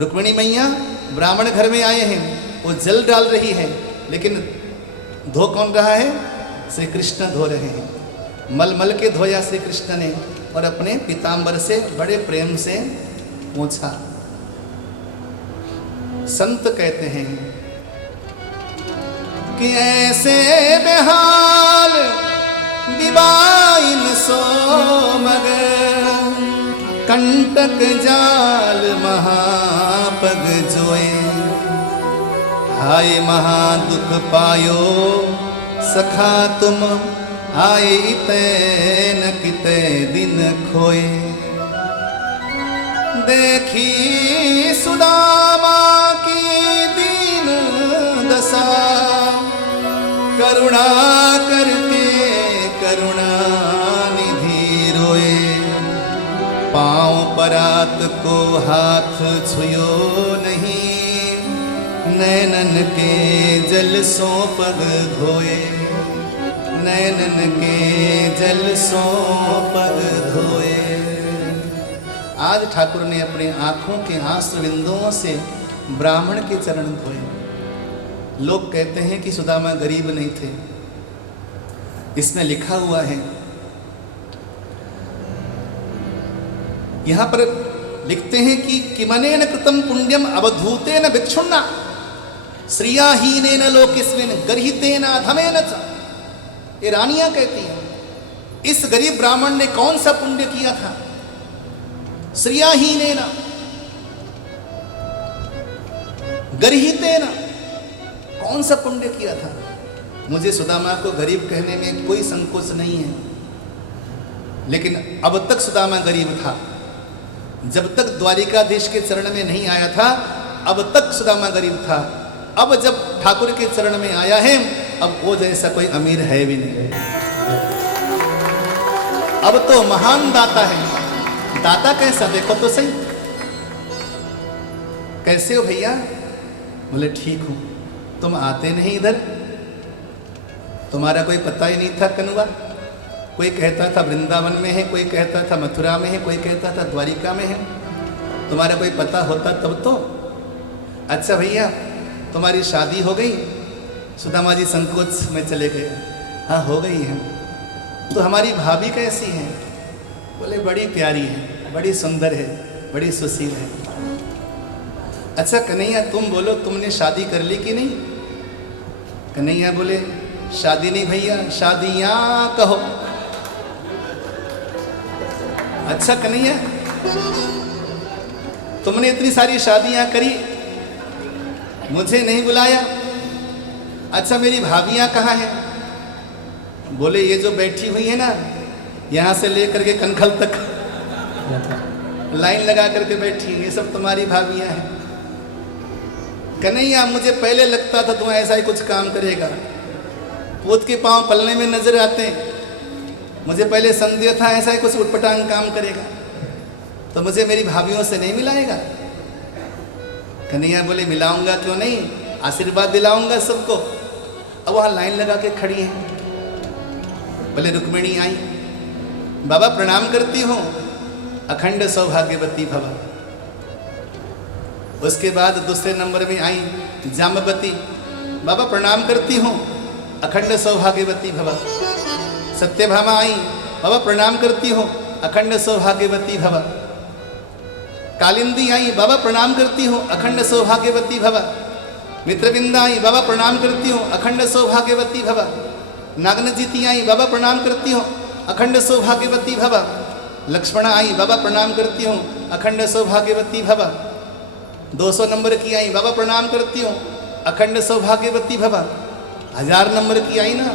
रुक्मिणी मैया ब्राह्मण घर में आए हैं, वो जल डाल रही है, लेकिन धो कौन रहा है? श्री कृष्ण धो रहे हैं। मल मल के धोया श्री कृष्ण ने और अपने पीतांबर से बड़े प्रेम से पोंछा। संत कहते हैं कि ऐसे बेहाल दिवाइन सो मगर कंटक जाल महापग जोए। हाय महादुख पायो सखा तुम, आए इते न किते दिन खोए। देखी सुदामा की दीन दशा, करुणा करके करुणा निधि रोए। पाँव परात को हाथ छुयो नहीं, नैनन के जल सो पग धोए। नैनन के जल सो पग धोए। आज ठाकुर ने अपने आंखों के आंसू बिंदुओं से ब्राह्मण के चरण धोए। लोग कहते हैं कि सुदामा गरीब नहीं थे। इसमें लिखा हुआ है, यहां पर लिखते हैं कि किमनेन कृतम पुण्यम अवधूतेन भिक्षुन्ना श्रियाहीनेन लोकेस्मिन् गर्हितेन अधमेन च। ये रानियां कहती हैं, इस गरीब ब्राह्मण ने कौन सा पुण्य किया था? श्रियाहीनेन गर्हितेन, कौन सा पुण्य किया था? मुझे सुदामा को गरीब कहने में कोई संकोच नहीं है, लेकिन अब तक सुदामा गरीब था। जब तक द्वारिकाधीश के चरण में नहीं आया था, अब तक सुदामा गरीब था। अब जब ठाकुर के चरण में आया है, अब वो जैसा कोई अमीर है भी नहीं। अब तो महान दाता है। दाता कैसा? देखो तो सही। कैसे हो भैया? बोले ठीक हूं। तुम आते नहीं इधर? तुम्हारा कोई पता ही नहीं था कनुआ? कोई कहता था वृंदावन में है, कोई कहता था मथुरा में है, कोई कहता था द्वारिका में है। तुम्हारा कोई पता होता तब तो। अच्छा भैया, तुम्हारी शादी हो गई? सुदामा जी संकोच में चले गए। हाँ हो गई है। तो हमारी भाभी कैसी है? बोले बड़ी प्यारी है, बड़ी सुंदर है, बड़ी सुशील है। अच्छा कन्हैया तुम बोलो, तुमने शादी कर ली कि नहीं? कन्हैया बोले शादी नहीं भैया, शादियां कहो। अच्छा कन्हैया, तुमने इतनी सारी शादियां करी, मुझे नहीं बुलाया। अच्छा मेरी भाभियां कहाँ हैं? बोले ये जो बैठी हुई है ना, यहाँ से लेकर के कनखल तक लाइन लगा करके बैठी, ये सब तुम्हारी भाभियां हैं। कन्हैया मुझे पहले लगता था तुम ऐसा ही कुछ काम करेगा, पूत के पांव पलने में नजर आते हैं। मुझे पहले संदेह था ऐसा ही कुछ उटपटांग काम करेगा, तो मुझे मेरी भाभियों से नहीं मिलाएगा। कन्हैया बोले मिलाऊंगा क्यों नहीं, आशीर्वाद दिलाऊंगा सबको। अब वहां लाइन लगा के खड़ी है। बोले रुक्मिणी आई, बाबा प्रणाम करती हूँ, अखंड सौभाग्यवती भव। उसके बाद दूसरे नंबर में आई जाम्बवती, बाबा प्रणाम करती हूँ, अखंड सौभाग्यवती भव। सत्यभामा आई, बाबा प्रणाम करती हूँ, अखंड सौभाग्यवती भव। कालिंदी आई, बाबा प्रणाम करती हूँ, अखंड सौभाग्यवती भव। मित्रविंदा आई, बाबा प्रणाम करती हूँ, अखंड सौभाग्यवती भव। नागनजीती आई, बाबा प्रणाम करती हूँ, अखंड सौभाग्यवती भव। लक्ष्मणा आई, बाबा प्रणाम करती हूँ, अखंड सौभाग्यवती भव। 200 नंबर की आई, बाबा प्रणाम करती हूँ, अखंड सौभाग्यवती भव। 1000 नंबर की आई ना,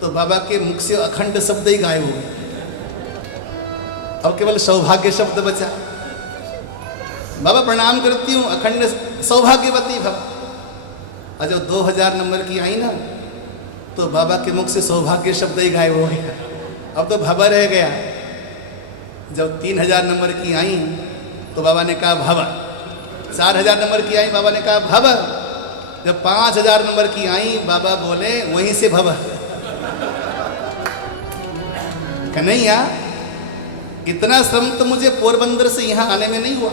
तो बाबा के मुख से अखंड शब्द ही गायब हो गए। अब केवल सौभाग्य शब्द बचा। बाबा प्रणाम करती हूँ, अखंड सौभाग्यवती भव। और जब 2000 नंबर की आई ना, तो बाबा के मुख से सौभाग्य शब्द ही गायब हो गया। अब तो भव रह गया। जब 3000 नंबर की आई, तो बाबा ने कहा भव। 4000 नंबर की आई, बाबा ने कहा भव। जब 5000 नंबर की आई, बाबा बोले वहीं से भव। कन्हैया इतना श्रम तो मुझे पोरबंदर से यहाँ आने में नहीं हुआ।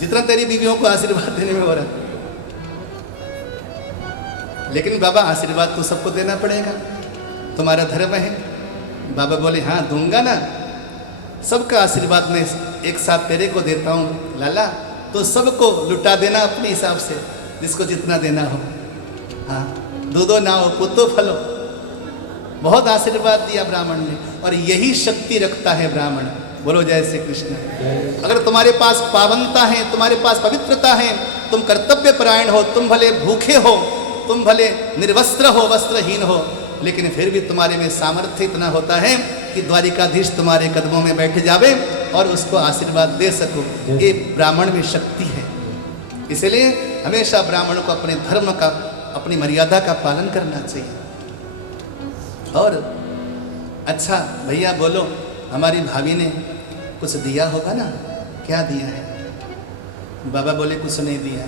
जितना तेरी बीवियों को आशीर्वाद देने में हो रहा। लेकिन बाबा आशीर्वाद तो सबको देना पड़ेगा, तुम्हारा धर्म है। बाबा बोले हाँ दूंगा ना, सबका आशीर्वाद मैं एक साथ तेरे को देता हूँ लाला, तो सबको लुटा देना अपने हिसाब से, जिसको जितना देना हो। हाँ दूधो नाओ पुतो फलो, बहुत आशीर्वाद दिया ब्राह्मण ने, और यही शक्ति रखता है ब्राह्मण। बोलो जय श्री कृष्ण। अगर तुम्हारे पास पावनता है, तुम्हारे पास पवित्रता है, तुम कर्तव्य परायण हो, तुम भले भूखे हो, तुम भले निर्वस्त्र हो, वस्त्रहीन हो, लेकिन फिर भी तुम्हारे में सामर्थ्य इतना होता है कि द्वारिकाधीश तुम्हारे कदमों में बैठ जावे और उसको आशीर्वाद दे सको। ये ब्राह्मण में शक्ति है। इसलिए हमेशा ब्राह्मण को अपने धर्म का, अपनी मर्यादा का पालन करना चाहिए। और अच्छा भैया बोलो, हमारी भाभी ने कुछ दिया होगा ना, क्या दिया है? बाबा बोले कुछ नहीं दिया।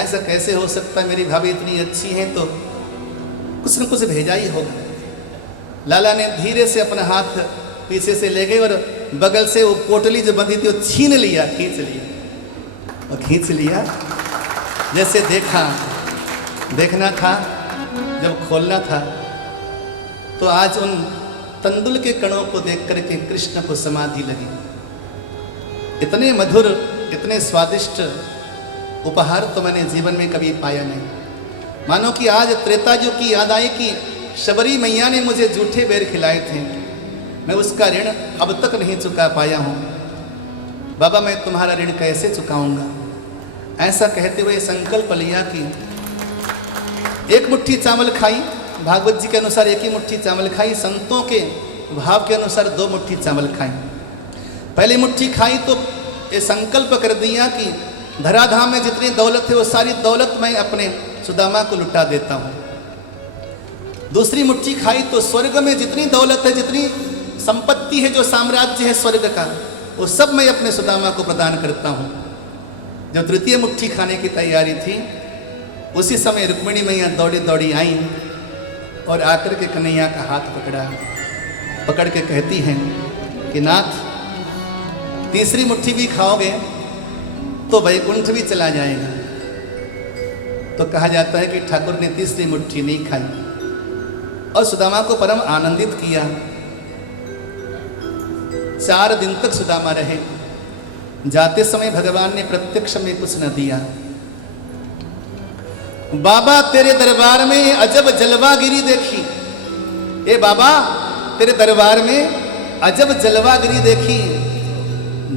ऐसा कैसे हो सकता है, मेरी भाभी इतनी अच्छी है तो कुछ न कुछ भेजा ही होगा। लाला ने धीरे से अपना हाथ पीछे से ले गए और बगल से वो पोटली जो बंधी थी वो छीन लिया, खींच लिया। और खींच लिया, जैसे देखना था, जब खोलना था तो आज उन तंदुल के कणों को देख करके कृष्ण को समाधि लगी। इतने मधुर, इतने स्वादिष्ट उपहार तो मैंने जीवन में कभी पाया नहीं। मानो कि आज त्रेता युग की याद आई कि शबरी मैया ने मुझे जूठे बेर खिलाए थे, मैं उसका ऋण अब तक नहीं चुका पाया हूँ। बाबा मैं तुम्हारा ऋण कैसे चुकाऊंगा? ऐसा कहते हुए संकल्प लिया कि एक मुट्ठी चावल खाई, भागवत जी के अनुसार एक ही मुट्ठी चावल खाई, संतों के भाव के अनुसार 2 मुट्ठी चावल खाई। पहली मुट्ठी खाई तो ये संकल्प कर दिया कि धराधाम में जितनी दौलत है वो सारी दौलत मैं अपने सुदामा को लुटा देता हूँ। दूसरी मुट्ठी खाई तो स्वर्ग में जितनी दौलत है, जितनी संपत्ति है, जो साम्राज्य है स्वर्ग का, वो सब मैं अपने सुदामा को प्रदान करता हूँ। जब तृतीय मुट्ठी खाने की तैयारी थी, उसी समय रुक्मिणी मैया दौड़ी दौड़ी आई और आकर के कन्हैया का हाथ पकड़ के कहती हैं कि नाथ, तीसरी मुट्ठी भी खाओगे तो वैकुंठ भी चला जाएगा। तो कहा जाता है कि ठाकुर ने तीसरी मुट्ठी नहीं खाई और सुदामा को परम आनंदित किया। 4 दिन तक सुदामा रहे। जाते समय भगवान ने प्रत्यक्ष में कुछ न दिया। बाबा तेरे दरबार में अजब जलवागिरी देखी। ए बाबा तेरे दरबार में अजब जलवागिरी देखी,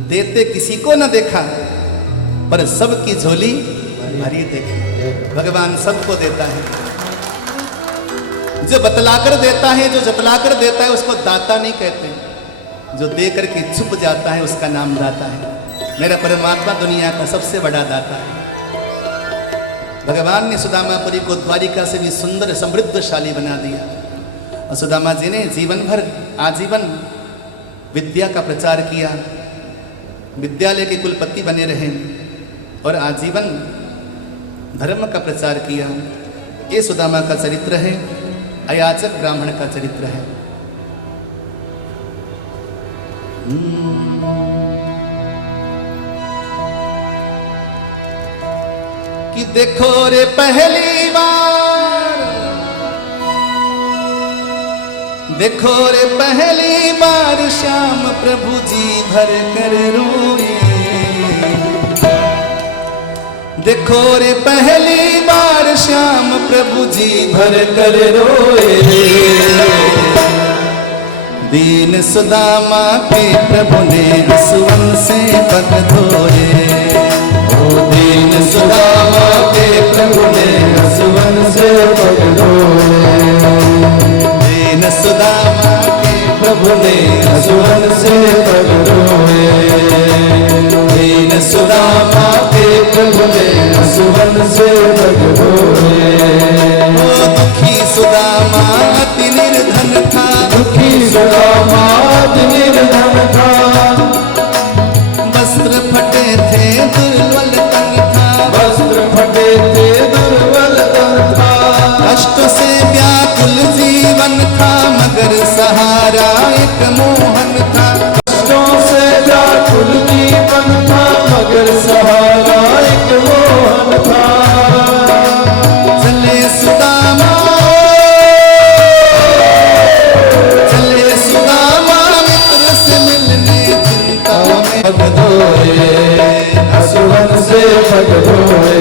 देते किसी को न देखा पर सबकी झोली भरी देखी। भगवान सबको देता है, जो बतलाकर देता है, जो जतलाकर देता है उसको दाता नहीं कहते, जो दे करके छुप जाता है उसका नाम दाता है। मेरा परमात्मा दुनिया का सबसे बड़ा दाता है। भगवान ने सुदामापुरी को द्वारिका से भी सुंदर समृद्धशाली बना दिया और सुदामा जी ने जीवन भर आजीवन विद्या का प्रचार किया, विद्यालय के कुलपति बने रहे और आजीवन धर्म का प्रचार किया। ये सुदामा का चरित्र है, अयाचक ब्राह्मण का चरित्र है। कि देखो रे पहली बार, देखो रे पहली बार श्याम प्रभु जी भर कर रोए। देखो रे पहली बार श्याम प्रभु जी भर कर रोए। दीन सुदामा के प्रभु ने हसवन से पग धोए। दीन सुदामा के प्रभु ने हसवन से पग धोए। दीन सुदामा के प्रभु ने हसवन से पग धोए। दीन सुदामा के प्रभु ने हसवन से पग धोए। ओ दुखी सुदामा अति निर्धन था, दुखी सुदामा अति निर्धन था। वस्त्र फटे थे दुर्बल तन था, वस्त्र फटे थे दुर्बल तन था। कष्ट से व्याकुल जीवन था मगर सहारा एक मोहन था। कष्टों से व्याकुल जीवन था मगर सहारा भगलोए।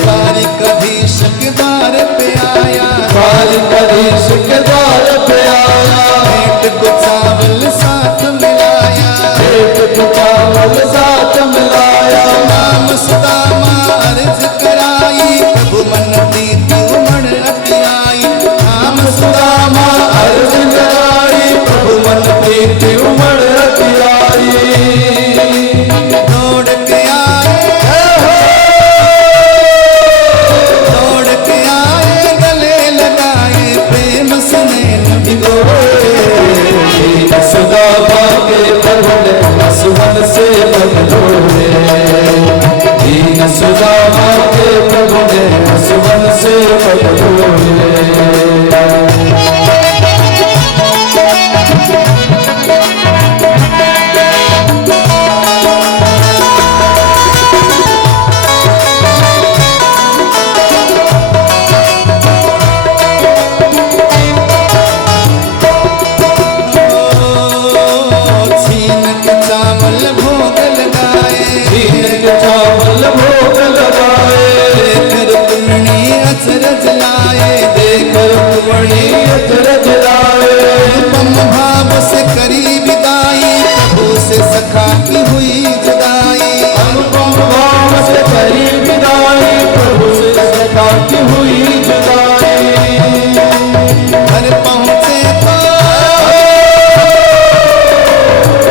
तारिक अधीश के द्वार पे आया, तारिक अधीश के द्वार पे आया, भेंट को चावल साथ मिलाया, भेंट को चावल साथ मिलाया। नाम सुदामा अर्ज कराई, प्रभु मन प्रीति उमड़ अति आई। नाम सुदामा अर्ज कराई, प्रभु मन प्रीति उमड़ अति आई। दौड़ के आए, दौड़ के आए, गले लगाए, प्रेम से नैन भिगोए। सुदामा के प्रभु ने सुमन से भगलोए। दीन सुदामा के प्रभु ने सुमन से भगलोए। छीन के चावल भोग लगाए, छीन के चावल भोग लगाए। देख रुक्मिणी अचरज लाए, देख रुक्मिणी अचरज लाए। अनुपम भाव से करी विदाई, प्रभु से सखा की हुई जुदाई। अनुपम भाव से करी विदाई, प्रभु से सखा की हुई जुदाई। घर पहुँचे तो,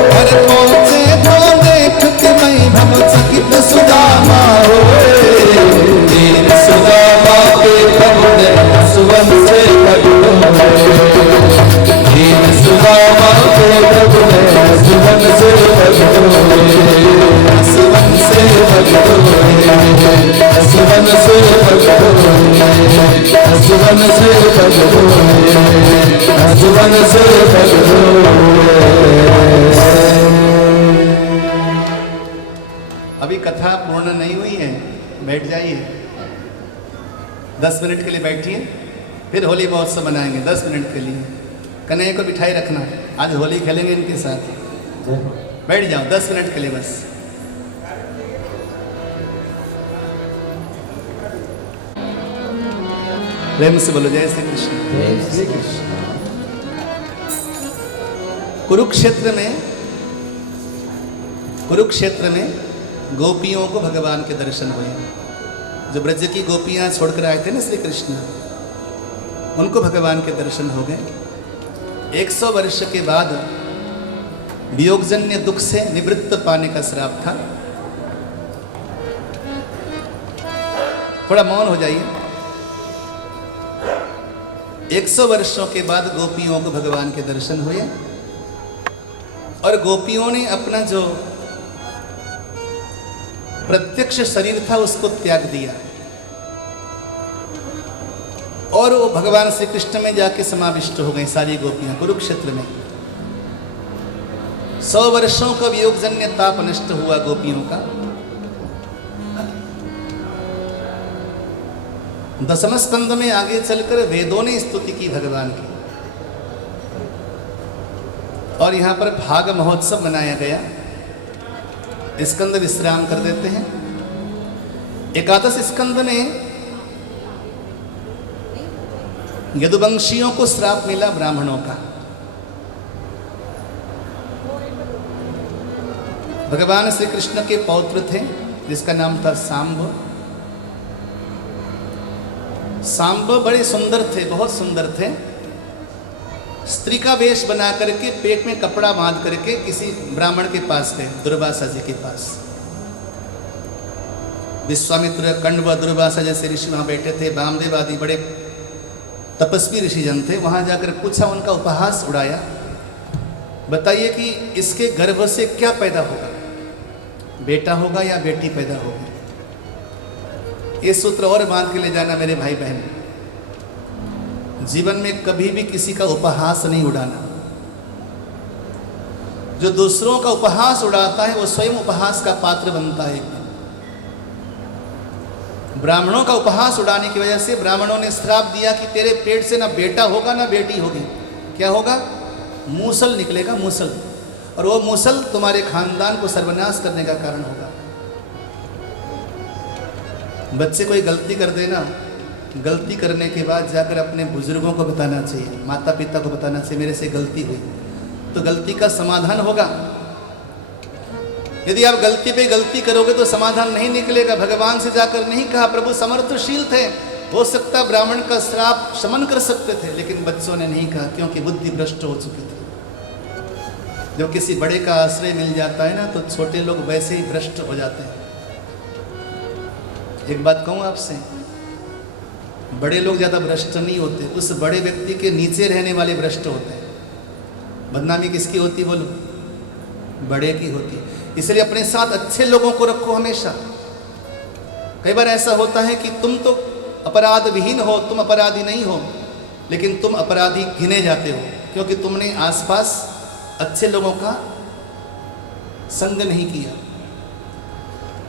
घर पहुँचे तो देख के मैं भवचकित सुदामा होए। दीन सुदामा के प्रभु ने सुवन से भगलोए। दीन सुदामा के प्रभु ने सुवन से भगलोए। सुवन से भगलोए, सुवन से भगलोए, सुवन से भगलोए, सुवन से भगलोए। अभी कथा पूर्ण नहीं हुई है, बैठ जाइए। 10 मिनट के लिए बैठिए, फिर होली महोत्सव मनाएंगे 10 मिनट के लिए। कन्हैया को बिठाई रखना, आज होली खेलेंगे इनके साथ। बैठ जाओ 10 मिनट के लिए बस। प्रेम से बोलो जय श्री कृष्ण। जय श्री कृष्ण। कुरुक्षेत्र में गोपियों को भगवान के दर्शन हुए। जो ब्रज की गोपियां छोड़कर आए थे ना श्री कृष्ण, उनको भगवान के दर्शन हो गए। 100 वर्ष के बाद वियोगजन्य दुख से निवृत्त पाने का श्राप था। थोड़ा मौन हो जाइए। 100 वर्षों के बाद गोपियों को भगवान के दर्शन हुए और गोपियों ने अपना जो प्रत्यक्ष शरीर था उसको त्याग दिया और वो भगवान श्री कृष्ण में जाके समाविष्ट हो गई सारी गोपियां कुरुक्षेत्र में। 100 वर्षों का वियोगजन्य ताप नष्ट हुआ गोपियों का। 10वें स्कंद में आगे चलकर वेदों ने स्तुति की भगवान की और यहाँ पर भाग महोत्सव मनाया गया। स्कंद विश्राम कर देते हैं। 11 स्कंद में यदुवंशियों को श्राप मिला ब्राह्मणों का। भगवान श्री कृष्ण के पौत्र थे जिसका नाम था सांब। सांब बड़े सुंदर थे, बहुत सुंदर थे। स्त्री का वेश बना करके पेट में कपड़ा बांध करके किसी ब्राह्मण के पास गए, दुर्वासा जी के पास। विश्वामित्र, कंडव, दुर्वासा जैसे ऋषि वहां बैठे थे। वामदेव आदि बड़े तपस्वी ऋषिजन थे। वहां जाकर पूछा, उनका उपहास उड़ाया। बताइए कि इसके गर्भ से क्या पैदा होगा, बेटा होगा या बेटी पैदा होगी? ये सूत्र और बांध के ले जाना मेरे भाई बहन। जीवन में कभी भी किसी का उपहास नहीं उड़ाना। जो दूसरों का उपहास उड़ाता है वो स्वयं उपहास का पात्र बनता है। ब्राह्मणों का उपहास उड़ाने की वजह से ब्राह्मणों ने श्राप दिया कि तेरे पेट से ना बेटा होगा ना बेटी होगी। क्या होगा? मूसल निकलेगा, मूसल। और वो मूसल तुम्हारे खानदान को सर्वनाश करने का कारण होगा। बच्चे कोई गलती कर देना, गलती करने के बाद जाकर अपने बुजुर्गों को बताना चाहिए, माता पिता को बताना चाहिए मेरे से गलती हुई, तो गलती का समाधान होगा। यदि आप गलती पे गलती करोगे तो समाधान नहीं निकलेगा। भगवान से जाकर नहीं कहा, प्रभु समर्थशील थे, हो सकता ब्राह्मण का श्राप शमन कर सकते थे, लेकिन बच्चों ने नहीं कहा क्योंकि बुद्धि भ्रष्ट हो चुकी थी। जब किसी बड़े का आश्रय मिल जाता है ना तो छोटे लोग वैसे ही भ्रष्ट हो जाते हैं। एक बात कहूँ आपसे, बड़े लोग ज़्यादा भ्रष्ट नहीं होते, उस बड़े व्यक्ति के नीचे रहने वाले भ्रष्ट होते हैं। बदनामी किसकी होती बोलो? बड़े की होती। इसलिए अपने साथ अच्छे लोगों को रखो हमेशा। कई बार ऐसा होता है कि तुम तो अपराध विहीन हो, तुम अपराधी नहीं हो, लेकिन तुम अपराधी गिने जाते हो क्योंकि तुमने आसपास अच्छे लोगों का संग नहीं किया।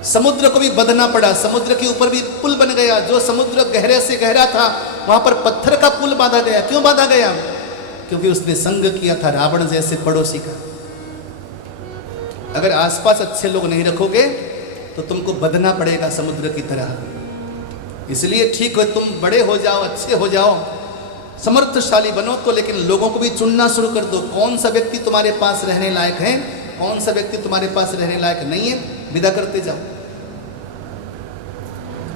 समुद्र को भी बंधना पड़ा, समुद्र के ऊपर भी पुल बन गया। जो समुद्र गहरे से गहरा था वहां पर पत्थर का पुल बांधा गया। क्यों बांधा गया? क्योंकि उसने संग किया था रावण जैसे पड़ोसी का। अगर आसपास अच्छे लोग नहीं रखोगे तो तुमको बंधना पड़ेगा समुद्र की तरह। इसलिए ठीक है, तुम बड़े हो जाओ, अच्छे हो जाओ, समर्थशाली बनो तो, लेकिन लोगों को भी चुनना शुरू कर दो। कौन सा व्यक्ति तुम्हारे पास रहने लायक है, कौन सा व्यक्ति तुम्हारे पास रहने लायक नहीं है, विदा करते जाओ।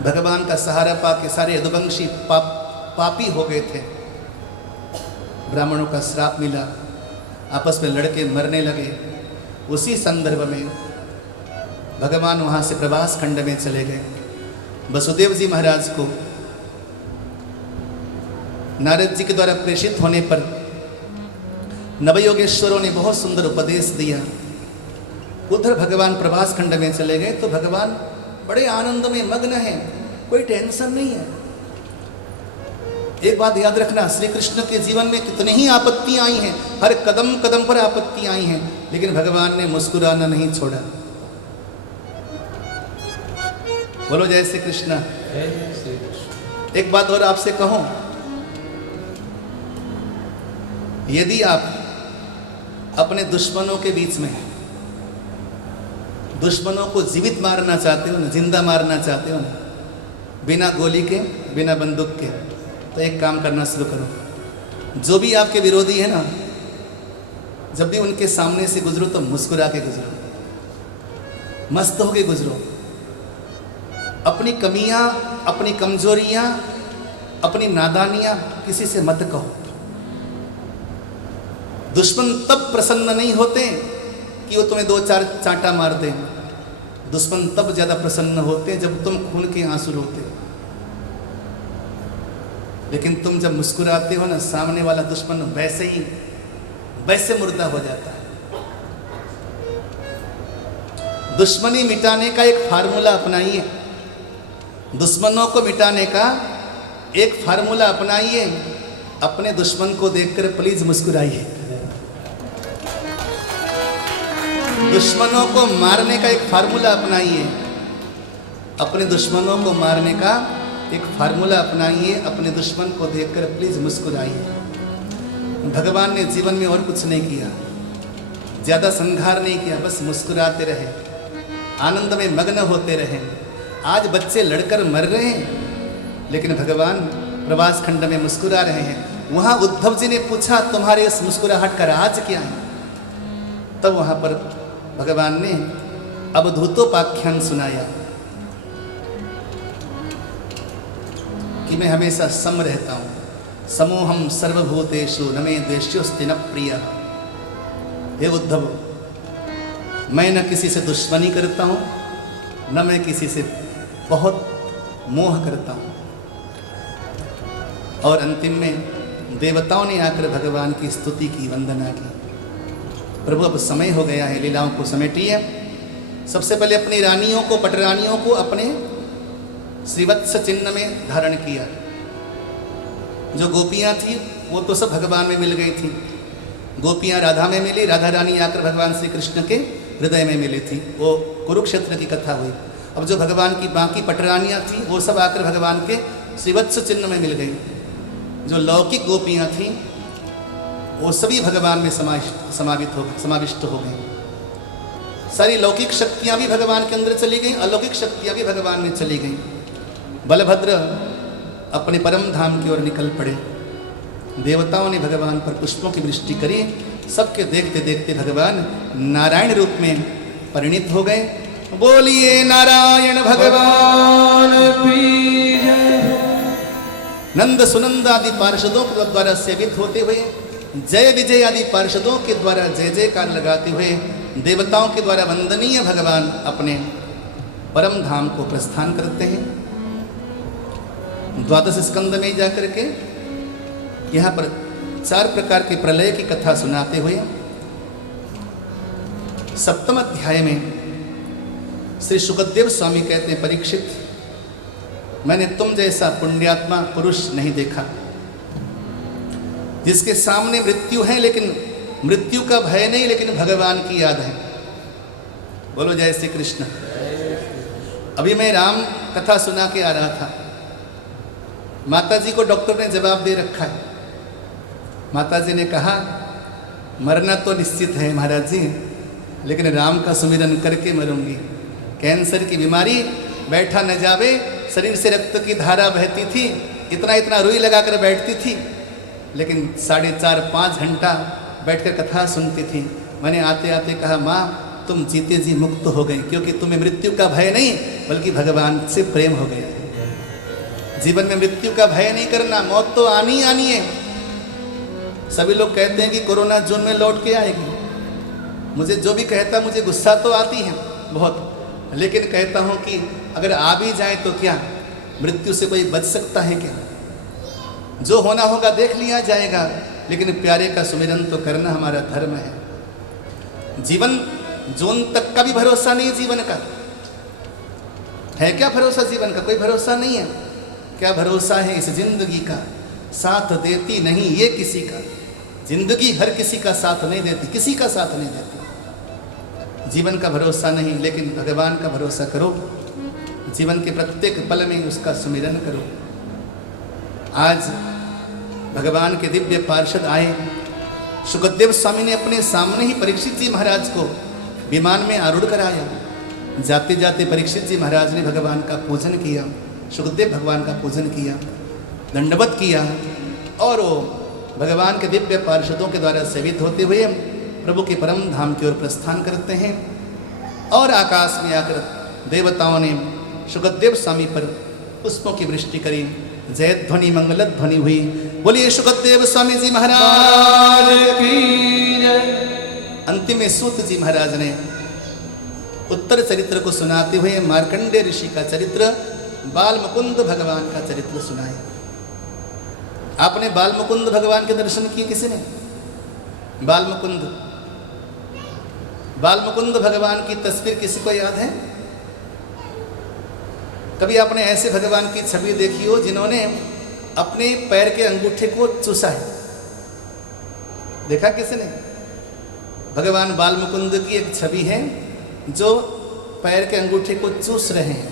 भगवान का सहारा पाके सारे यदुवंशी पापी हो गए थे। ब्राह्मणों का श्राप मिला, आपस में लड़के मरने लगे। उसी संदर्भ में भगवान वहां से प्रवास खंड में चले गए। वसुदेव जी महाराज को नारद जी के द्वारा प्रेषित होने पर नवयोगेश्वरों ने बहुत सुंदर उपदेश दिया। उधर भगवान प्रवास खंड में चले गए तो भगवान बड़े आनंद में मग्न हैं, कोई टेंशन नहीं है। एक बात याद रखना, श्री कृष्ण के जीवन में कितनी ही आपत्तियां आई हैं, हर कदम कदम पर आपत्तियां आई हैं, लेकिन भगवान ने मुस्कुराना नहीं छोड़ा। बोलो जय श्री कृष्ण। एक बात और आपसे कहूं, यदि आप अपने दुश्मनों के बीच में दुश्मनों को जीवित मारना चाहते हो ना, जिंदा मारना चाहते हो ना, बिना गोली के, बिना बंदूक के, तो एक काम करना शुरू करो। जो भी आपके विरोधी है ना, जब भी उनके सामने से गुजरो तो मुस्कुरा के गुजरो, मस्त होके गुजरो। अपनी कमियां, अपनी कमजोरियां, अपनी नादानियां किसी से मत कहो। दुश्मन तब प्रसन्न नहीं होते कि वो तुम्हें 2-4 चांटा मार दें। दुश्मन तब ज्यादा प्रसन्न होते जब तुम खून के आंसू रोते हो। लेकिन तुम जब मुस्कुराते हो ना, सामने वाला दुश्मन वैसे मुर्दा हो जाता है। दुश्मनी मिटाने का एक फार्मूला अपनाइए। दुश्मनों को मिटाने का एक फार्मूला अपनाइए। अपने दुश्मन को देखकर प्लीज मुस्कुराइए। दुश्मनों को मारने का एक फार्मूला अपनाइए। अपने दुश्मनों को मारने का एक फार्मूला अपनाइए। अपने दुश्मन को देखकर प्लीज मुस्कुराइए। भगवान ने जीवन में और कुछ नहीं किया, ज्यादा संघार नहीं किया, बस मुस्कुराते रहे, आनंद में मग्न होते रहे। आज बच्चे लड़कर मर रहे हैं, लेकिन भगवान प्रवास खंड में मुस्कुरा रहे हैं। वहां उद्धव जी ने पूछा, तुम्हारे इस मुस्कुराहट का राज क्या है? तब वहां पर भगवान ने अवधूतोपाख्यान सुनाया कि मैं हमेशा सम रहता हूं। समोहम सर्वभूतेषु न मे द्वेष्योस्ति न प्रियः। हे उद्धव, मैं न किसी से दुश्मनी करता हूं, न मैं किसी से बहुत मोह करता हूं। और अंतिम में देवताओं ने आकर भगवान की स्तुति की, वंदना की। प्रभु अब समय हो गया है, लीलाओं को समेटिए। सबसे पहले अपनी रानियों को, पटरानियों को अपने श्रीवत्स चिन्ह में धारण किया। जो गोपियां थी वो तो सब भगवान में मिल गई थी। गोपियां राधा में मिली, राधा रानी आकर भगवान श्री कृष्ण के हृदय में मिली थी। वो कुरुक्षेत्र की कथा हुई। अब जो भगवान की बाकी पटरानियां थी वो सब आकर भगवान के श्रीवत्स चिन्ह में मिल गई। जो लौकिक गोपियां थी वो सभी भगवान में समाविष्ट हो गई। सारी लौकिक शक्तियां भी भगवान के अंदर चली गई, अलौकिक शक्तियां भी भगवान में चली गई। बलभद्र अपने परम धाम की ओर निकल पड़े। देवताओं ने भगवान पर पुष्पों की वृष्टि करी। सबके देखते देखते भगवान नारायण रूप में परिणित हो गए। बोलिए नारायण भगवान की जय। नंद सुनंद आदि पार्षदों के द्वारा सेवित होते हुए, जय विजय आदि पार्षदों के द्वारा जय जयकार लगाते हुए, देवताओं के द्वारा वंदनीय भगवान अपने परम धाम को प्रस्थान करते हैं। द्वादश स्कंद में जाकर के यहाँ पर 4 प्रकार के प्रलय की कथा सुनाते हुए 7वें अध्याय में श्री शुकदेव स्वामी कहते हैं, परीक्षित, मैंने तुम जैसा पुण्यात्मा पुरुष नहीं देखा जिसके सामने मृत्यु है लेकिन मृत्यु का भय नहीं, लेकिन भगवान की याद है। बोलो जय श्री कृष्ण। अभी मैं राम कथा सुना के आ रहा था। माता जी को डॉक्टर ने जवाब दे रखा है। माता जी ने कहा, मरना तो निश्चित है महाराज जी, लेकिन राम का सुमिरन करके मरूंगी। कैंसर की बीमारी, बैठा न जावे, शरीर से रक्त की धारा बहती थी, इतना इतना रुई लगाकर बैठती थी, लेकिन 4.5-5 घंटा बैठकर कथा सुनती थी। मैंने आते आते कहा, माँ तुम जीते जी मुक्त हो गई, क्योंकि तुम्हें मृत्यु का भय नहीं बल्कि भगवान से प्रेम हो गया। जीवन में मृत्यु का भय नहीं करना, मौत तो आनी आनी है। सभी लोग कहते हैं कि कोरोना जून में लौट के आएगी। मुझे जो भी कहता, मुझे गुस्सा तो आती है बहुत, लेकिन कहता हूँ कि अगर आ भी जाए तो क्या, मृत्यु से कोई बच सकता है क्या? जो होना होगा देख लिया जाएगा, लेकिन प्यारे का सुमिरन तो करना हमारा धर्म है। जीवन जून तक का भी भरोसा नहीं जीवन का है। क्या भरोसा जीवन का? कोई भरोसा नहीं है। क्या भरोसा है इस जिंदगी का? साथ देती नहीं ये किसी का। जिंदगी हर किसी का साथ नहीं देती, किसी का साथ नहीं देती। जीवन का भरोसा नहीं, लेकिन भगवान का भरोसा करो। जीवन के प्रत्येक पल में उसका सुमिरन करो। आज भगवान के दिव्य पार्षद आए। शुकदेव स्वामी ने अपने सामने ही परीक्षित जी महाराज को विमान में आरूढ़ कराया। जाते जाते परीक्षित जी महाराज ने भगवान का पूजन किया, शुकदेव भगवान का पूजन किया, दंडवत किया, और वो भगवान के दिव्य पार्षदों के द्वारा सेवित होते हुए प्रभु के परम धाम की ओर प्रस्थान करते हैं। और आकाश में आकर देवताओं ने शुकदेव स्वामी पर पुष्पों की वृष्टि करी। जय ध्वनि मंगल ध्वनि हुई। बोलिए शुकदेव स्वामी जी महाराज की जय। अंतिम में सूत जी महाराज ने उत्तर चरित्र को सुनाते हुए मार्कंडेय ऋषि का चरित्र, बाल मुकुंद भगवान का चरित्र सुनाए। आपने बाल मुकुंद भगवान के दर्शन किए किसी ने? बाल मुकुंद भगवान की तस्वीर किसी को याद है? कभी आपने ऐसे भगवान की छवि देखी हो जिन्होंने अपने पैर के अंगूठे को चूसा है? देखा किसी ने? भगवान बाल मुकुंद की एक छवि है जो पैर के अंगूठे को चूस रहे हैं।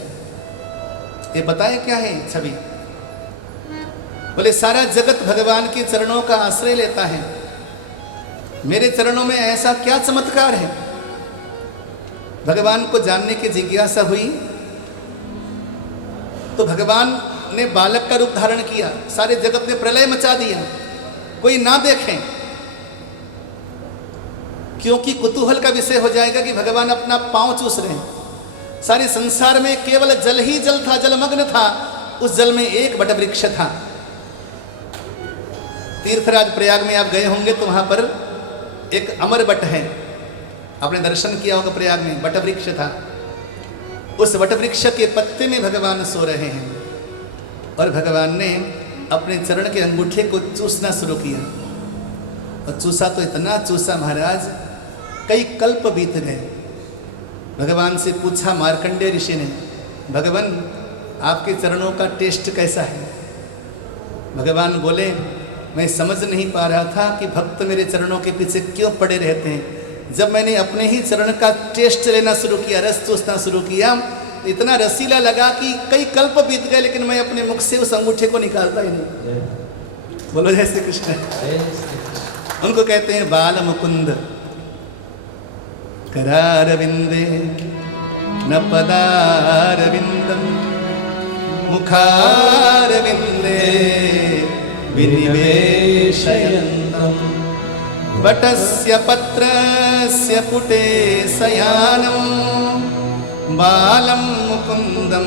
ये बताए क्या है छवि? बोले सारा जगत भगवान के चरणों का आश्रय लेता है, मेरे चरणों में ऐसा क्या चमत्कार है? भगवान को जानने की जिज्ञासा हुई तो भगवान ने बालक का रूप धारण किया। सारे जगत ने प्रलय मचा दिया, कोई ना देखे, क्योंकि कुतूहल का विषय हो जाएगा कि भगवान अपना पांव चूस रहे हैं। सारे संसार में केवल जल ही जल था, जलमग्न था। उस जल में एक बट वृक्ष था। तीर्थराज प्रयाग में आप गए होंगे तो वहां पर एक अमर बट है, आपने दर्शन किया होगा। प्रयाग में बट वृक्ष था। उस वट वृक्ष के पत्ते में भगवान सो रहे हैं और भगवान ने अपने चरण के अंगूठे को चूसना शुरू किया। और चूसा तो इतना चूसा महाराज, कई कल्प बीत गए। भगवान से पूछा मार्कंडेय ऋषि ने, भगवान आपके चरणों का टेस्ट कैसा है? भगवान बोले, मैं समझ नहीं पा रहा था कि भक्त मेरे चरणों के पीछे क्यों पड़े रहते हैं। जब मैंने अपने ही चरण का टेस्ट लेना शुरू किया, रस चूसना शुरू किया, इतना रसीला लगा कि कई कल्प बीत गए, लेकिन मैं अपने मुख से उस अंगूठे को निकालता ही नहीं। बोलो जय श्री कृष्ण। उनको कहते हैं बाल मुकुंद। करारविंदे न पदारविंदम मुखारविन्दे विनिवेशयन्तम् वटस्य पत्रस्य पुटे शयानं बालं मुकुन्दं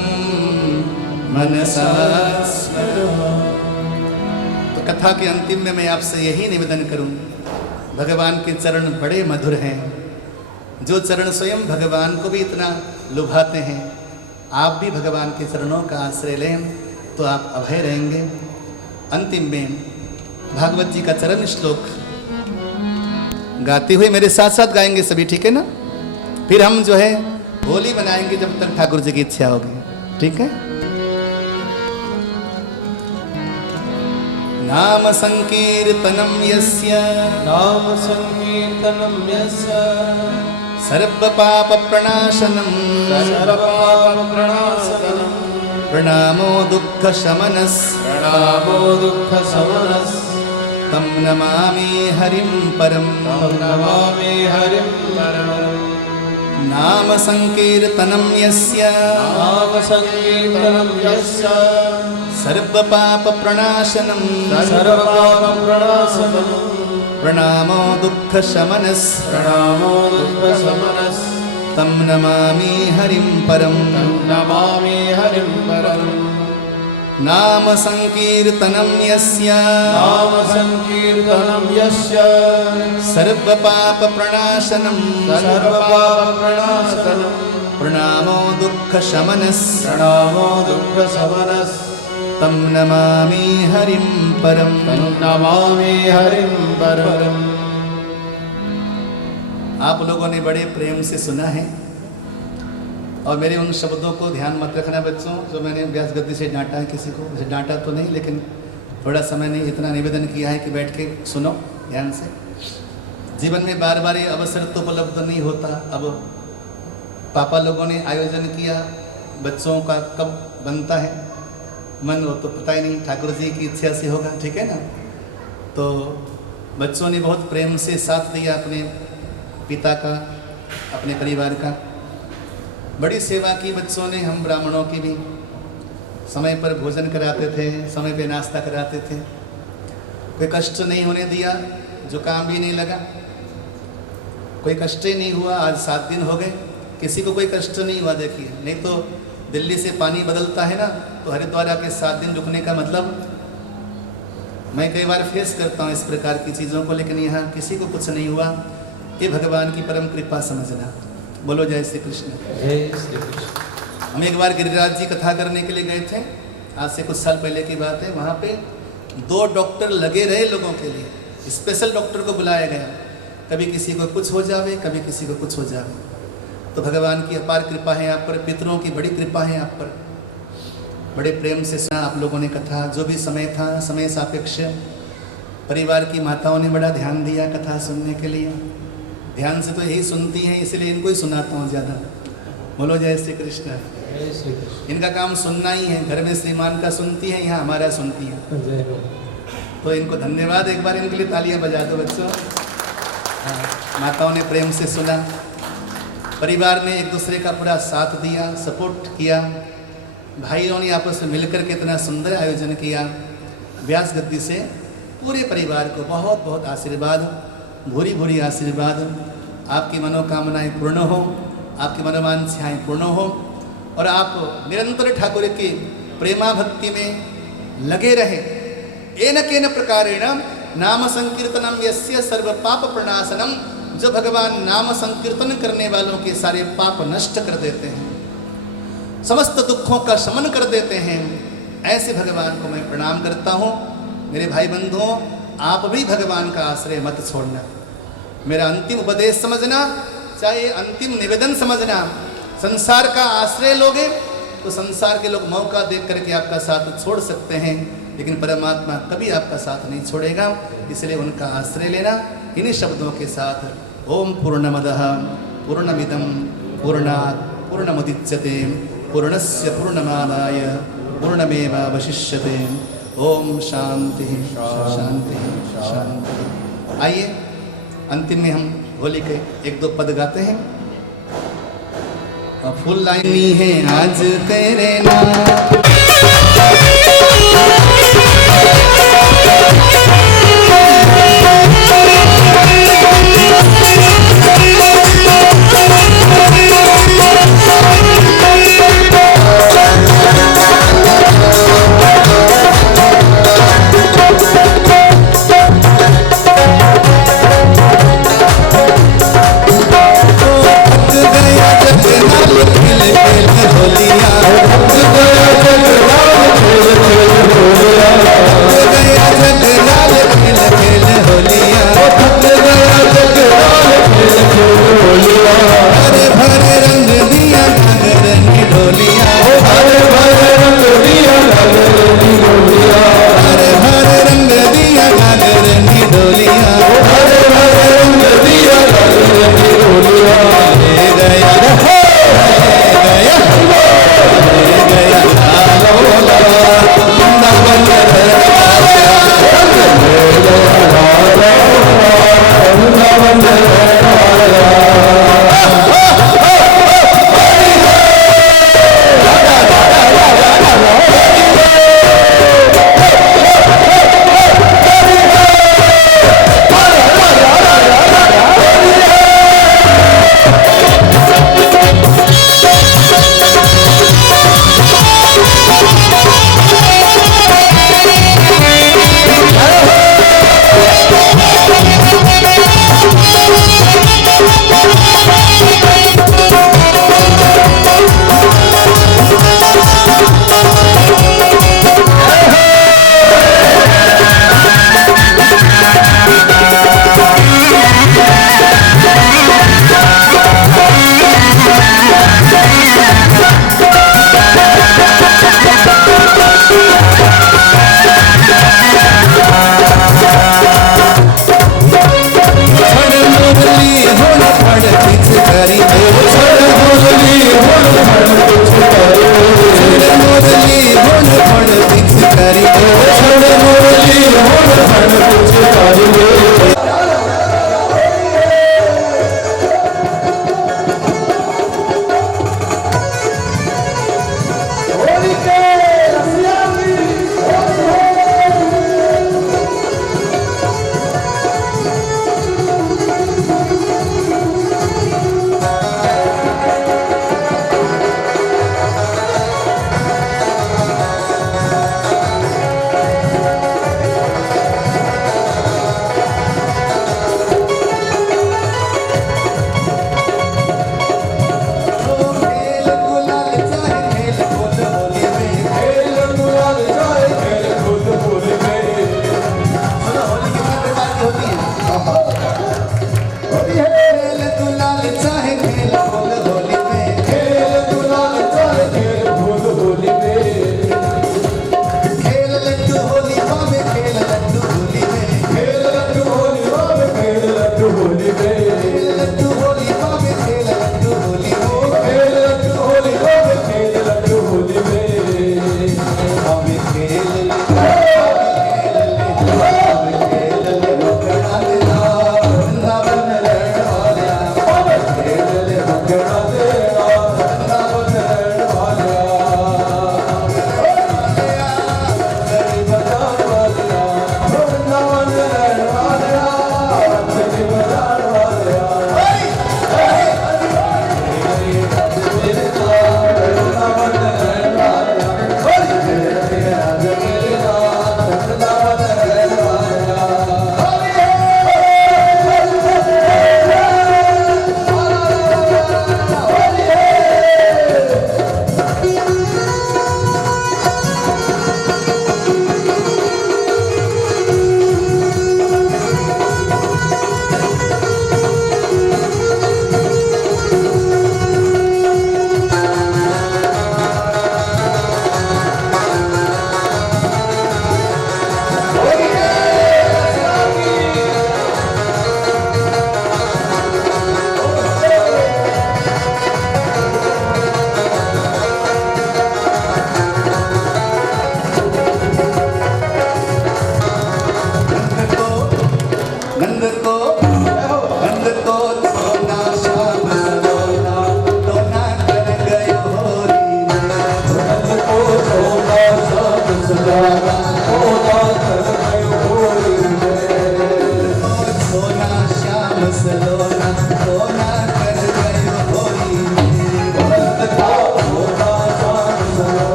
मनसा स्मरामि। तो कथा के अंतिम में मैं आपसे यही निवेदन करूं, भगवान के चरण बड़े मधुर हैं। जो चरण स्वयं भगवान को भी इतना लुभाते हैं, आप भी भगवान के चरणों का आश्रय लें तो आप अभय रहेंगे। अंतिम में भागवत जी का चरण श्लोक गाते हुए मेरे साथ साथ गाएंगे सभी, ठीक है ना? फिर हम जो है होली मनाएंगे जब तक ठाकुर जी की इच्छा होगी, ठीक है? नाम संकीर्तनम यस्य नाम संकीर्तनं यस्य सर्व पाप प्रणाशनम सर्वपापप्रणाशनं प्रणामो दुःख शमनस प्रणामो दुःखशमनस् तम नमामि हरिं परम। तं नमामि हरिं परम्। नाम संकीर्तनम यस्य नाम संकीर्तनं यस्य सर्व पाप प्रणाशनम सर्वपापप्रणाशनं प्रणामो दुःख शमनस प्रणामो दुःखशमनस् तम नमामि हरिं परम। तं नमामि हरिं परम्। नाम संकीर्तनम यस्य नाम संकीर्तनं यस्य सर्व पाप प्रणाशनम सर्वपापप्रणाशनं प्रणामो दुःख शमनस प्रणामो दुःखशमनस् तम नमामि हरिं परम। तं नमामि हरिं परम्। आप लोगों ने बड़े प्रेम से सुना है और मेरे उन शब्दों को ध्यान मत रखना बच्चों, जो मैंने व्यास गद्दी से डांटा है किसी को, उसे डांटा तो नहीं, लेकिन थोड़ा समय ने इतना निवेदन किया है कि बैठ के सुनो ध्यान से। जीवन में बार बार ये अवसर तो उपलब्ध नहीं होता। अब पापा लोगों ने आयोजन किया, बच्चों का कब बनता है मन वो तो पता ही नहीं, ठाकुर जी की इच्छा से होगा, ठीक है ना? तो बच्चों ने बहुत प्रेम से साथ दिया अपने पिता का, अपने परिवार का। बड़ी सेवा की बच्चों ने, हम ब्राह्मणों की भी। समय पर भोजन कराते थे, समय पे नाश्ता कराते थे, कोई कष्ट नहीं होने दिया, जुकाम भी नहीं लगा, कोई कष्ट ही नहीं हुआ। आज 7 दिन हो गए, किसी को कोई कष्ट नहीं हुआ। देखिए, नहीं तो दिल्ली से पानी बदलता है ना, तो हरिद्वार के 7 दिन रुकने का मतलब, मैं कई बार फेस करता हूँ इस प्रकार की चीज़ों को, लेकिन यहाँ किसी को कुछ नहीं हुआ। ये भगवान की परम कृपा समझना। बोलो जय श्री कृष्ण। जय श्री कृष्ण। हम एक बार गिरिराज जी कथा करने के लिए गए थे, आज से कुछ साल पहले की बात है। वहाँ पे 2 डॉक्टर लगे रहे लोगों के लिए, स्पेशल डॉक्टर को बुलाया गया। कभी किसी को कुछ हो जावे, कभी किसी को कुछ हो जावे। तो भगवान की अपार कृपा है आप पर, पितरों की बड़ी कृपा है आप पर। बड़े प्रेम से सुना आप लोगों ने कथा, जो भी समय था समय सापेक्ष। परिवार की माताओं ने बड़ा ध्यान दिया कथा सुनने के लिए। ध्यान से तो यही सुनती हैं, इसलिए इनको ही सुनाता हूँ ज़्यादा। बोलो जय श्री कृष्ण। जय श्री कृष्ण। इनका काम सुनना ही है। घर में श्रीमान का सुनती है, यहाँ हमारा सुनती है। जय हो। तो इनको धन्यवाद, एक बार इनके लिए तालियां बजा दो बच्चों। माताओं ने प्रेम से सुना, परिवार ने एक दूसरे का पूरा साथ दिया, सपोर्ट किया। भाइयों ने आपस में मिलकर के इतना सुंदर आयोजन किया। व्यास गद्दी से पूरे परिवार को बहुत बहुत आशीर्वाद, भूरी भूरी आशीर्वाद। आपकी मनोकामनाएं पूर्ण हो, आपकी मनोवांछाएं पूर्ण हो, और आप निरंतर ठाकुर की प्रेमा भक्ति में लगे रहे। एन केन प्रकारेण नाम संकीर्तनम यस्य सर्व पाप प्रणाशनम। जो भगवान नाम संकीर्तन करने वालों के सारे पाप नष्ट कर देते हैं, समस्त दुखों का शमन कर देते हैं, ऐसे भगवान को मैं प्रणाम करता हूँ। मेरे भाई बंधुओं, आप भी भगवान का आश्रय मत छोड़ना। मेरा अंतिम उपदेश समझना, चाहे अंतिम निवेदन समझना। संसार का आश्रय लोगे तो संसार के लोग मौका देख करके आपका साथ छोड़ सकते हैं, लेकिन परमात्मा कभी आपका साथ नहीं छोड़ेगा। इसलिए उनका आश्रय लेना। इन्हीं शब्दों के साथ ओम पूर्णमदः पूर्णमिदं पूर्णात् पूर्णमुदच्यते पूर्णस्य पूर्णमादाय पूर्णमेवावशिष्यते। ओम शांति शांति शांति। आइए अंतिम में हम होली के 1-2 पद गाते हैं। फुल लाइनी है आज तेरे नाम।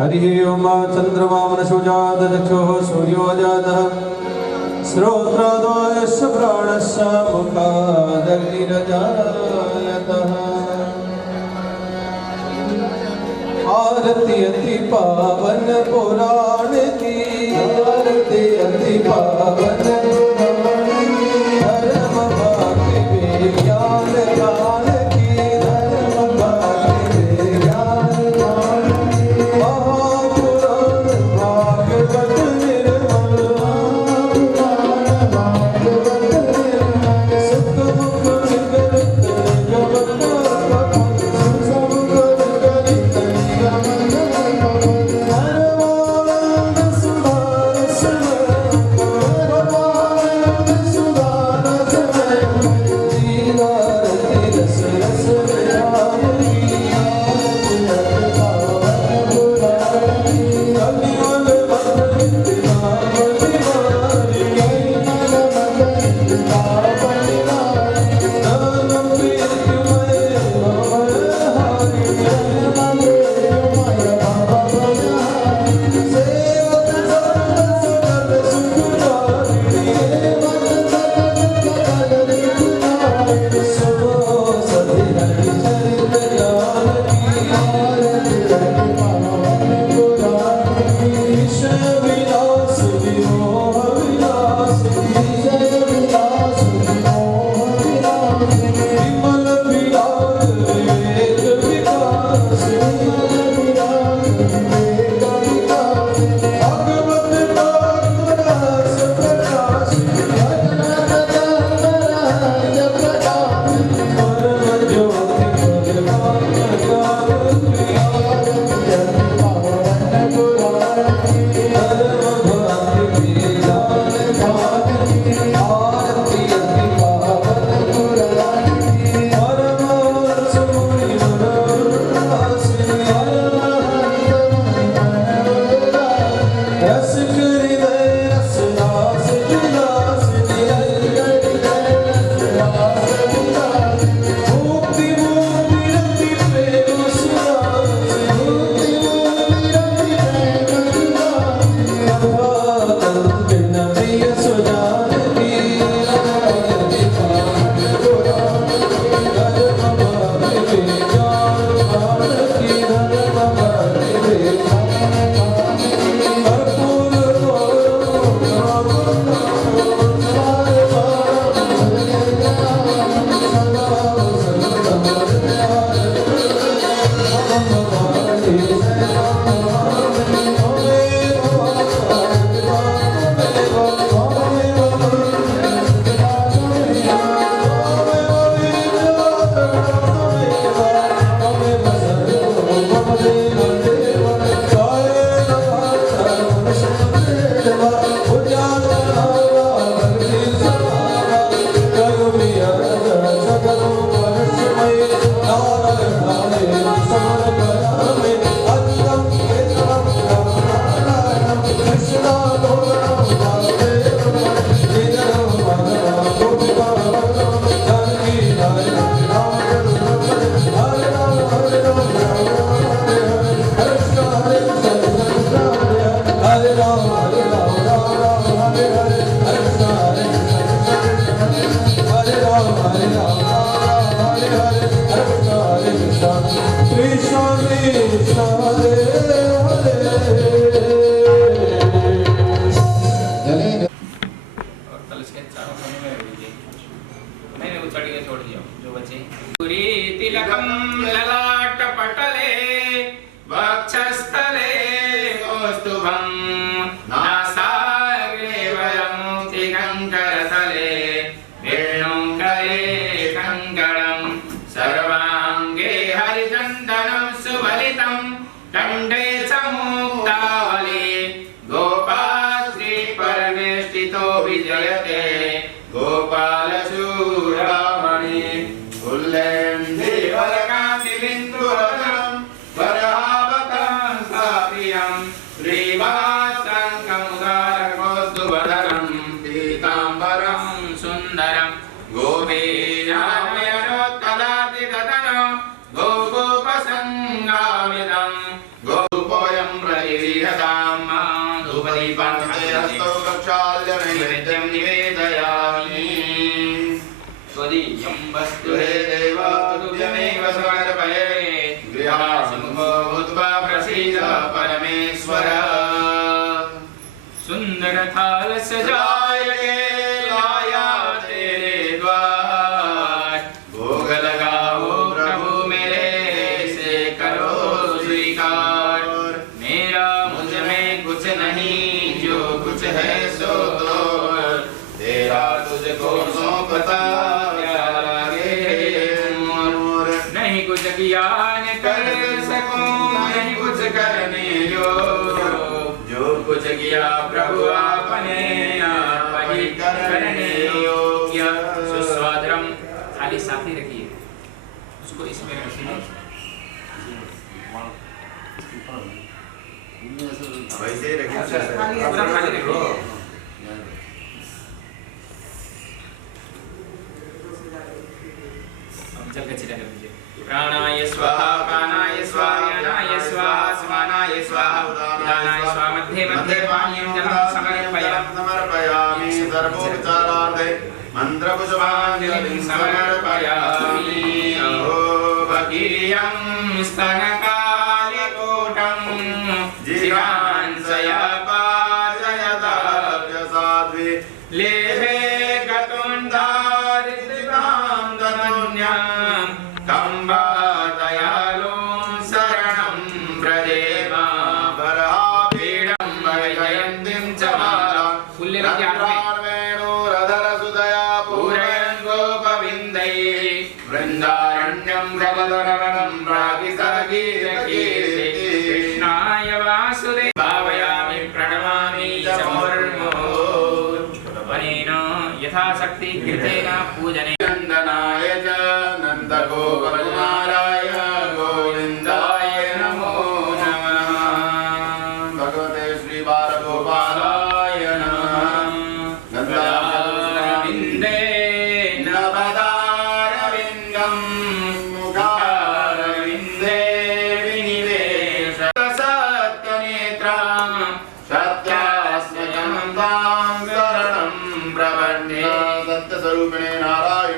हरि ओम चंद्रमा मनशुजात चक्षुः सूर्यो जातः श्रोत्रद्वयस्य प्राणस्य मुखादग्निरजायतः आरती अति पावन पुराण की आरती अति पावन धर्म भक्ति विज्ञान ज्ञान की धर्म भक्ति विज्ञान महापुराण भागवत निर्मल सुख मुख विगलित जगत गोपोयं पाण्डते हस्तौ प्रक्षाल्य नैवेद्यं निवेदयामि त्वदीयं वस्तु हे देव तुभ्यमेव समर्पये गृहासुमुखो भूत्वा प्रसीद परमेश्वर सुंदर थाल सजाय के लाया तेरे द्वार भोग लगाओ प्रभु मेरे से करो स्वीकार मेरा मुझ में कुछ नहीं जो कुछ है सो तो तेरा तुझको सौंपता क्या लागे मोर नहीं कुछ किया न कर सकूं नहीं कुछ करने जो कुछ किया प्रभु आपने आप ही करने योग्य सुस्वाद्रम थाली साथ ही रखिए उसको इसमें रखिए वैसे रखिए पूरा खाली रखिए चल के चिरा कर दीजिए प्राणाय स्वाहा पानाय स्वाहा यानाय स्वाहा समानाय स्वाहा उदानाय स्वाहा मध्ये मध्ये पानीयं जलं समर्पयामि सर्वोपचारार्थे मन्त्रपुष्पाञ्जलिं समर्पयामि अहो भगीयं स्तनकालिकूटं जिहांसया पाचयदाभ्यसाध्वी लेभे गतुण्डारिद्रिकां तनुन्यां कम्बा दयालुं शरणं व्रजेमा वरापीडं वैजयन्तीं च माला वेणुरधरसुदया पूरयन् गोपविन्दैः वृन्दारण्यं प्रबलरणं प्रागिसगीतकीर्ति कृष्णाय वासुदेवाय भावयामि प्रणमामि च मुहुर्मुहुर्वनेन यथाशक्ति कृतेन पूजने नन्दनाय च नन्दगोपकुमाराय गोविन्दाय नमो नमः भगवते श्रीबालगोपालाय नमः नन्दारविन्दे नवदारविन्दं मुखारविन्दे विनिवेश सत्यनेत्रां सत्यास्यं तां शरणं प्रपन्ने सत्यस्वरूपिणे नारायण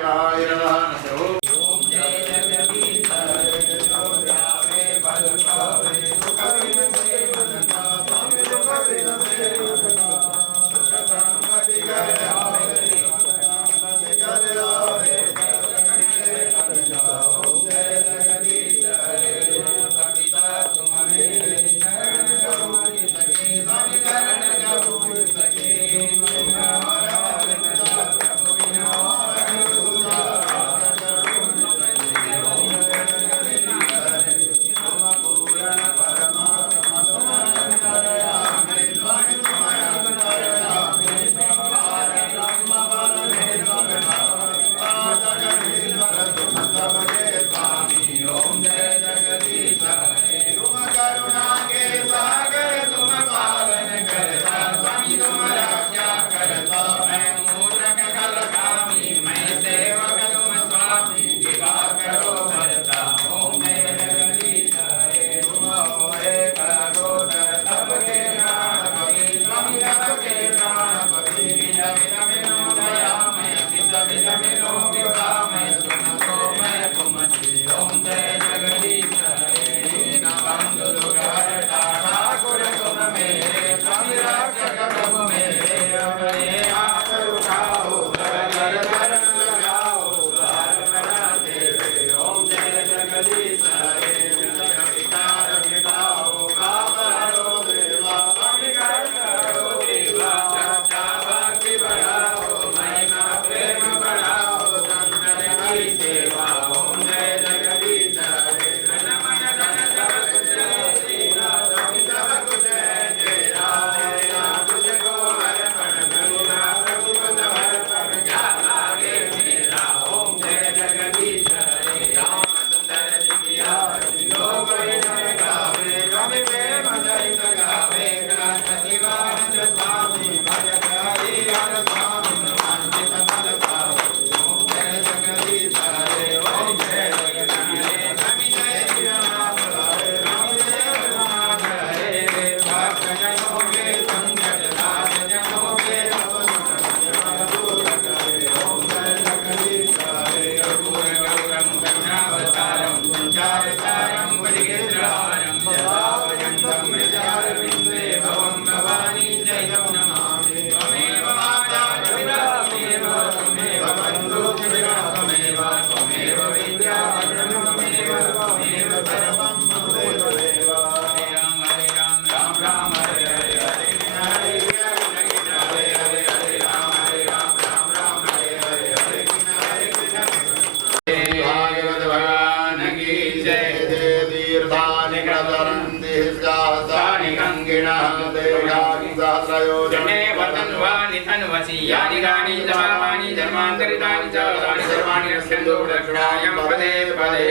तानि गङ्गिणः देवयानि सहस्रयोजने वर्तन्वानि तन्वसि यानि गानि जमानि जन्मान्तरितानि च तानि सर्वाणि रस्यन्तु दक्षिणायां पदे पदे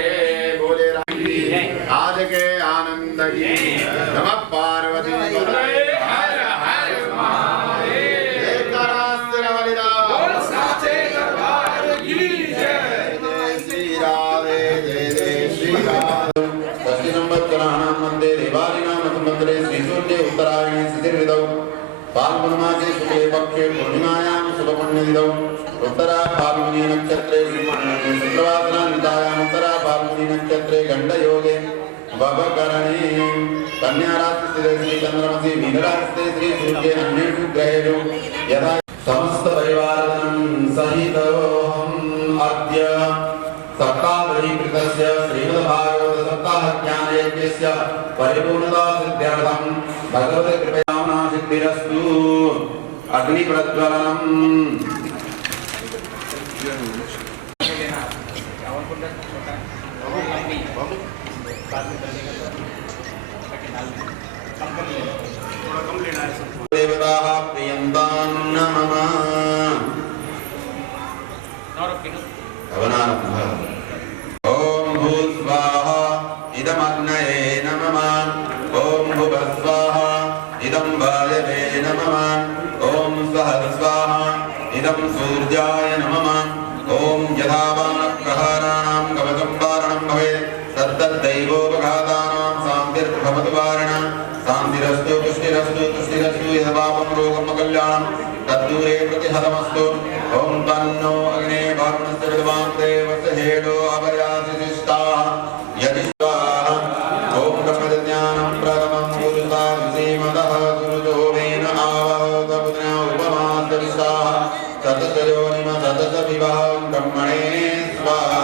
बोले आज के आनंद की नमः पार्वती पतये हर हर महादेव साचे दरबार की जय श्री राधे जय श्री राधे षष्ठी संवत्सराणां मध्ये देवानां संवत्सरे श्रीसूर्ये उत्तरायणे तिथिर्विदौ फाल्गुनमासे शुक्ले पक्षे पूर्णिमायां शुभपुण्यतिथौ उत्तरा फाल्गुनी नक्षत्रे शुक्रवासरान्वितायां उत्तरा फाल्गुनी नक्षत्रे गण्डयोगे भवकरणे कन्या राशिस्थिते श्री चन्द्रमसि मीनराशिस्थे श्री सूर्ये अन्येषु ग्रहेषु यथा समस्त परिवारजनं सहितोऽहम् अद्य सप्ताहरीकृतस्य श्रीमद्भागवत सप्ताहज्ञानयज्ञस्य परिपूर्णता सिद्ध्यर्थं भगवते कृपया सिद्धिरस्तु अग्निप्रज्वलनम् देवताः प्रियन्तां नमः ओम भूस्वाहा इदमग्नये नमः ओम भुवस्वाहा इदं वायवे नमः ओम सहस्वाहा इदं सूर्याय नमः ओम यथावानप्रहाराणां कवचं वारणं भवेत् तद्दैवोपघातानां शान्तिर्भवतु वारणा शान्तिरस्तु तुष्टिरस्तु तुष्टिरस्तु यथापापं रोगं कल्याणं तद्दूरे प्रतिहतमस्तु ओम तन्नो अग्ने वारुणस्य विद्वान् देवस्य हेडो अपर्यासि शिष्टाः यदि स्वाहा ओम ब्रह्मज्ञानं प्रथमं गुरुता विसीमतः गुरुतो वेन आवहत पुत्र्या उपमास्य विशाः सततयोनिम सतत विवाहं ब्रह्मणे स्वाहा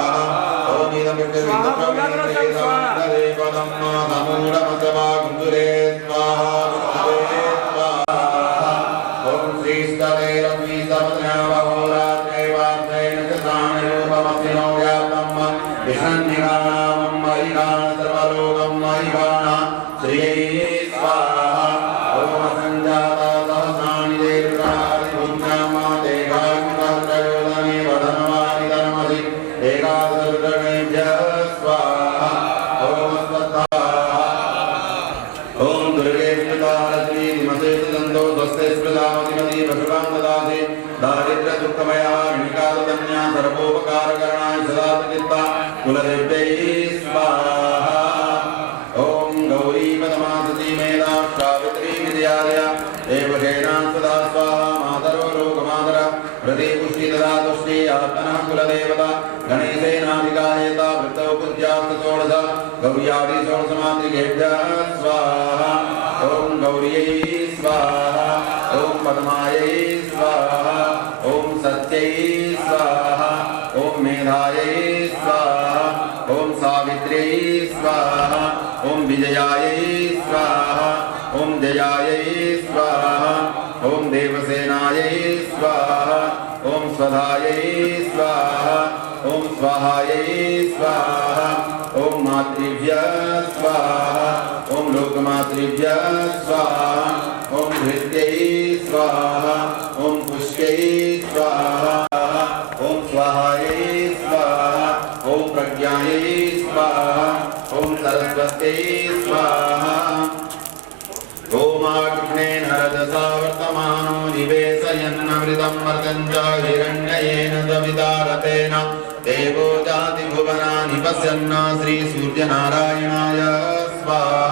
ओम इदं विष्णुविदं देवदं समूढमसवा गुरुरे स्वाहा कुलदेव्यै स्वाहा ओम गौरी पदमासती मेधा सावित्री विद्यालया देवसेना सदा स्वाहा मातरो लोकमातर प्रतिपुष्टि तदा तुष्टि आत्मनः कुलदेवता गणेशेनाधिकायता वृत्तौ पूज्यास्त षोडश गौर्यादि षोडशमातृकेभ्यः स्वाहा ओम गौर्यै स्वाहा ओम पद्मायै स्वाहा ओम सत्यै स्वाहा ओम मेधायै स्वाहा ओम सावित्र्यै स्वाहा ओम विजयायै स्वाहा ओम जयायै स्वाहा ओम देवसेनायै स्वाहा ओम स्वधायै स्वाहा ओम स्वाहायै स्वाहा ओम मातृभ्यः स्वाहा ओम लोकमातृभ्यः स्वाहा ओम धृत्यै स्वाहा ओम पुष्यै स्वाहा ओम स्वाहायै स्वाहा ओम प्रज्ञायै स्वाहा ओम सरस्वत्यै स्वाहा ओमाग्नेन रजसा वर्तमानो निवेशयन्नमृतं मर्तं च हिरण्ययेन दविदारतेन देवो जाति भुवनानि पश्यन् श्रीसूर्यनारायणाय स्वाहा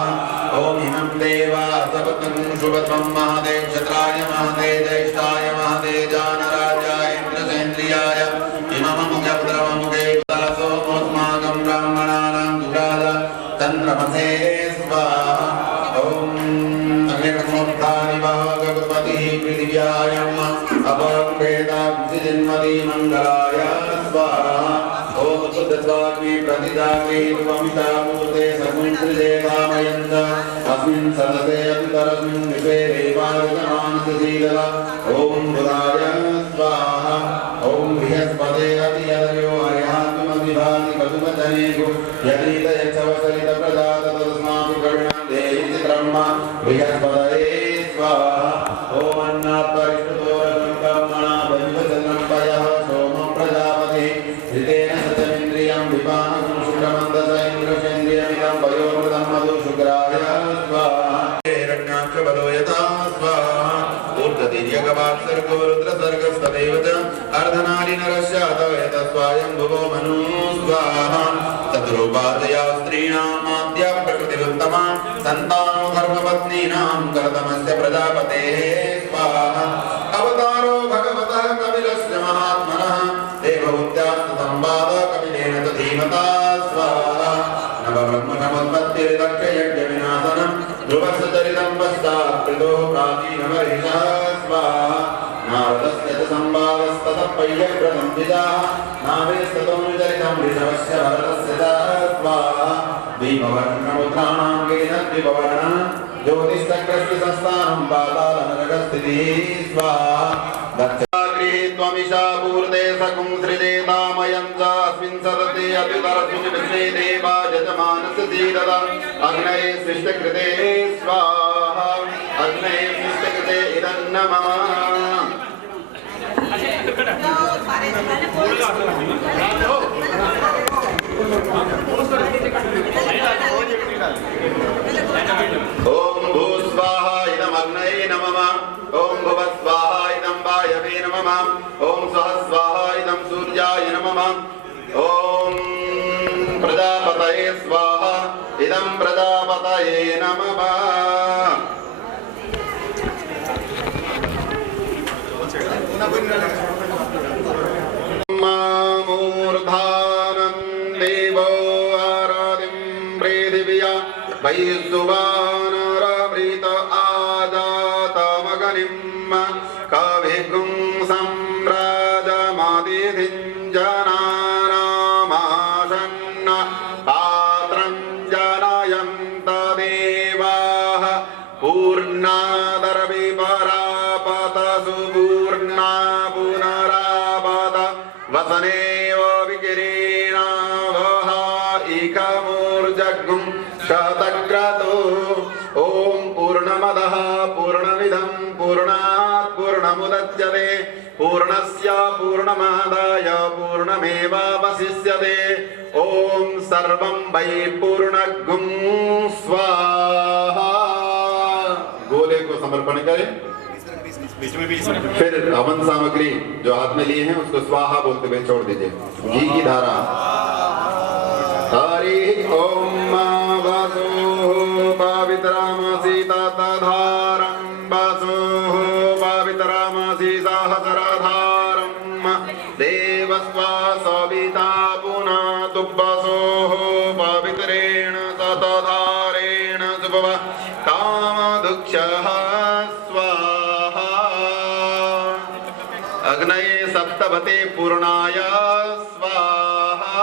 ओम इमं देवा सपतं शुभत्वं महादेव क्षत्राय महादेव ज्येष्ठाय महादेव जानराजाय इन्द्रसेन्द्रियाय इममं जपद्रवमुखे सोमोस्माकं ब्राह्मणानां दुराद चन्द्रमसे स्वाहा ओम अग्निर्मोक्तानि भगवती पृथिव्यायम् अपवेदाब्धिजन्मति मंगलाय स्वाहा ओम शुद्धत्वाग्नि प्रतिदाग्नि त्वमितामूर्ते समुद्रजे कामयन्त अस्मिन् सदसे अन्तरस्मिन् विश्वे देवानुजमानसशीलः ओम बुधाय स्वाहा ओम बृहस्पते अतियदयो हरिहात्मविभाति कटुवचनेषु यदि तयच्छवसरित प्रजात तस्मात् कर्णं देहि चित्रं नमः बृहस्पतये स्वाहा ओम अन्नात्परिष्टतोरगम्मणा वैवचनम्पयः सोमं प्रजापति ऋतेन सतमिन्द्रियं विपानं शुक्रमन्दस इन्द्रसेन्द्रियमिदं वयोमृतं मधु शुक्राय स्वाहा हिरण्याक्षबलो यथा स्वाहा ऊर्ध्वतिर्यगवात्सर्गो रुद्रसर्गस्तदेव च अर्धनारीनरस्यात यतस्वायम्भुवो मनु स्वाहा तद्रूपादया स्त्रीणामाद्या प्रकृतिरुत्तमा सन्तानो धर्मपत्नीनां कर्तमस्य प्रजापतेः स्वाहा अवतारो भगवतः कपिलस्य महात्मनः देवहूत्यास्तसंवाद कपिलेन च धीमता स्वाहा नवब्रह्मणमोत्पत्तिर्दक्षयज्ञविनाशनं ध्रुवस्य चरितं पश्चात् कृतो प्राचीनमहिषः स्वाहा नारदस्य च संवादस्ततः पय्यव्रतं द्विजाः नावेस्ततोनुचरितं ऋषभस्य भरतस्य च स्वाहा द्विभवर्णमुद्राणां गिरिनद्विभवर्ण ज्योतिश्चक्रस्य संस्थानं पातालनरकस्थितिः स्वाहा त्वमिषा पूर्ते सकुं सृजेतामयं च अस्मिन् सदते अद्युतरस्मिन् विश्वे देवा यजमानस्य सीददा अग्नये सृष्टकृते स्वाहा अग्नये सृष्टकृते इदं नमः ओम भूस्वाहा इदं अग्नये नमः ओम भुवस्वाहा इदं वायवे नमः ओम सहस्वाहा इदं सूर्याय नमः ओम प्रजापतये स्वाहा इदं प्रजापतये नमः मूर्धानं देवो आराधिं पृथिव्या वैश्वानरभृत आजातमगनिं कविगुं सम्राजमादिधिं जनानामासन्न पात्रं जनयन्त देवाः पूर्णादर्विपरापत सुपूर्णा पुनरापत वसनेव विकिरीणावः इकमूर्जगुं शतक्रतो ॐ पूर्णमदः पूर्णमिदं पूर्णात् पूर्णमुदच्यते पूर्णस्य पूर्णमादाय पूर्णमेवावशिष्यते ॐ सर्वं वै पूर्णगुं स्वाहा। गोले को समर्पण करें, फिर हवन सामग्री जो हाथ में लिए हैं उसको स्वाहा बोलते हुए छोड़ दीजिए। घी की धारा हरि ओम वासो पवित्रमसि ततधारं वासो पवित्रमसि सहस्रधारं देवस्वा सविता पुनः तुभ्वसो पवित्रेण ततधारेण शुभव कामदुक्षः स्वाहा। अग्नये सप्तभते पूर्णाय स्वाहा।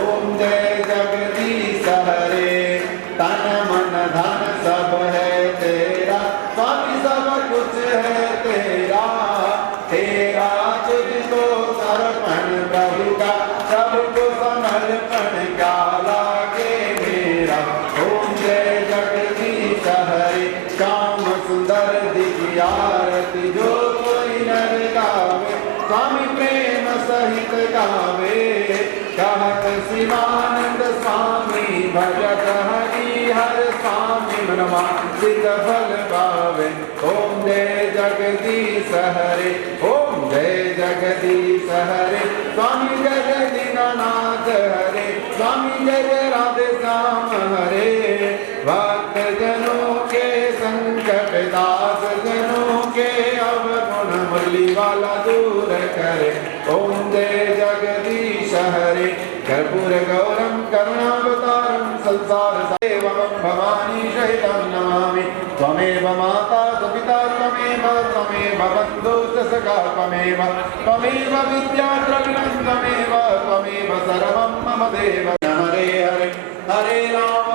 ओम जय जगदीश हरे। तन मन धन सब है तेरा, स्वामी सब कुछ है तेरा। तेरा तुझको समर्पण प्रभु का, सबको समर्पण क्या लागे मेरा। ओम जय जगदीश हरे। श्याम सुंदर दिव्य आरती जो कोई नर गावे, स्वामी प्रेम सहित गावे। कहत शिवानंद स्वामी भजत हरि हर स्वामी मनवा सिद्ध फल पावे। ओम जय जगदीश हरे। ओम जय जगदीश हरे। स्वामी जय जय दीनानाथ हरे। स्वामी जय जय राधे श्याम हरे। भक्त जनों के संकट, दास जनों के अवगुण, मुरली वाला दूर करे। ओम जय जगदीश हरे। कर्पूर गौरम करुणावतारम संसार सेवम भवानी सहितं नमामि। त्वमेव माता पिता त्वमेव, त्वमेव बन्धु सखा त्वमेव, त्वमेव विद्या द्रविणं त्वमेव, त्वमेव सर्वं मम देव। हरे हरे हरे राम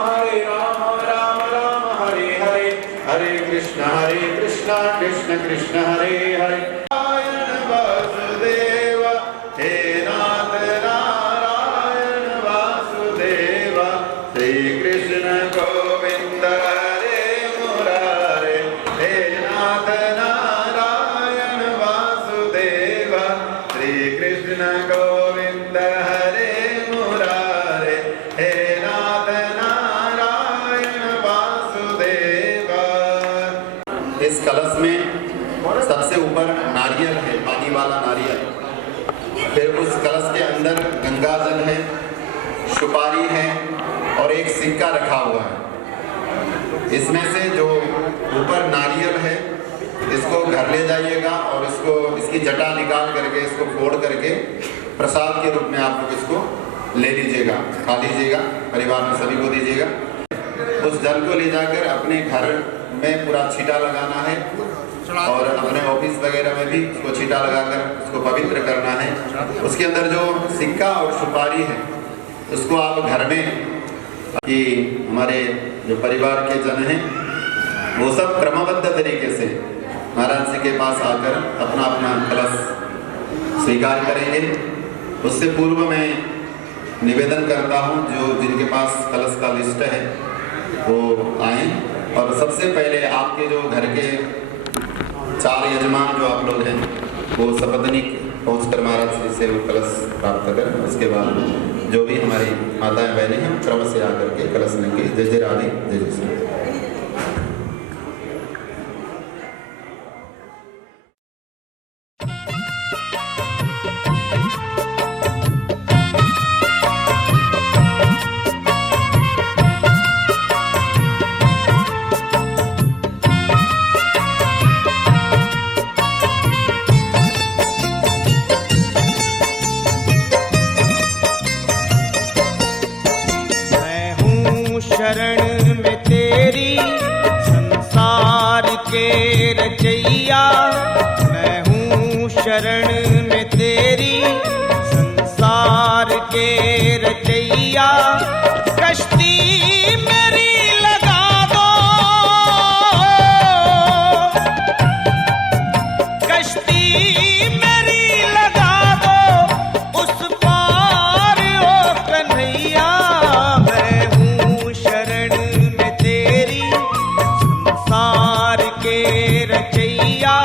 राम राम हरे हरे, हरे कृष्ण कृष्ण कृष्ण हरे हरे। नारायण वासुदेव हे नाथ नारायण वासुदेव। श्री कृष्ण गोविंद हरे मुरारे, हे नाथ नारायण वासुदेव। श्री कृष्ण गोविंद हरे मुरारे, हे नाथ नारायण वासुदेव। इस कलश में सबसे ऊपर नारियल है, पानी वाला नारियल। फिर उस कलश के अंदर गंगा जल है, सुपारी है और एक सिक्का रखा हुआ है। इसमें से जो ऊपर नारियल है इसको घर ले जाइएगा और इसकी जटा निकाल करके, इसको फोड़ करके प्रसाद के रूप में आप लोग इसको ले लीजिएगा, खा लीजिएगा, परिवार में सभी को दीजिएगा। उस जल को ले जाकर अपने घर में पूरा छींटा लगाना है और अपने ऑफिस वगैरह में भी उसको छींटा लगाकर उसको पवित्र करना है। उसके अंदर जो सिक्का और सुपारी है उसको आप घर में, कि हमारे जो परिवार के जन हैं वो सब क्रमबद्ध तरीके से महाराज जी के पास आकर अपना अपना कलश स्वीकार करेंगे। उससे पूर्व मैं निवेदन करता हूँ जो जिनके पास कलश का लिस्ट है वो आए और सबसे पहले आपके जो घर के 4 यजमान जो आप लोग हैं वो सपत्नीक पहुंचकर महाराज जी से वो कलश प्राप्त करें। उसके बाद जो भी हमारी माताएं बहनें हैं क्रम से आकर के कलश लेंगे। जय जय राधे, जय जय श्री। शरण में तेरी संसार के रचैया, मैं हूँ शरण में तेरी संसार के रचैया। कश्ती मेरी लगा दो, कश्ती मेरी लगा दो उस पार ओ कन्हैया। रचैया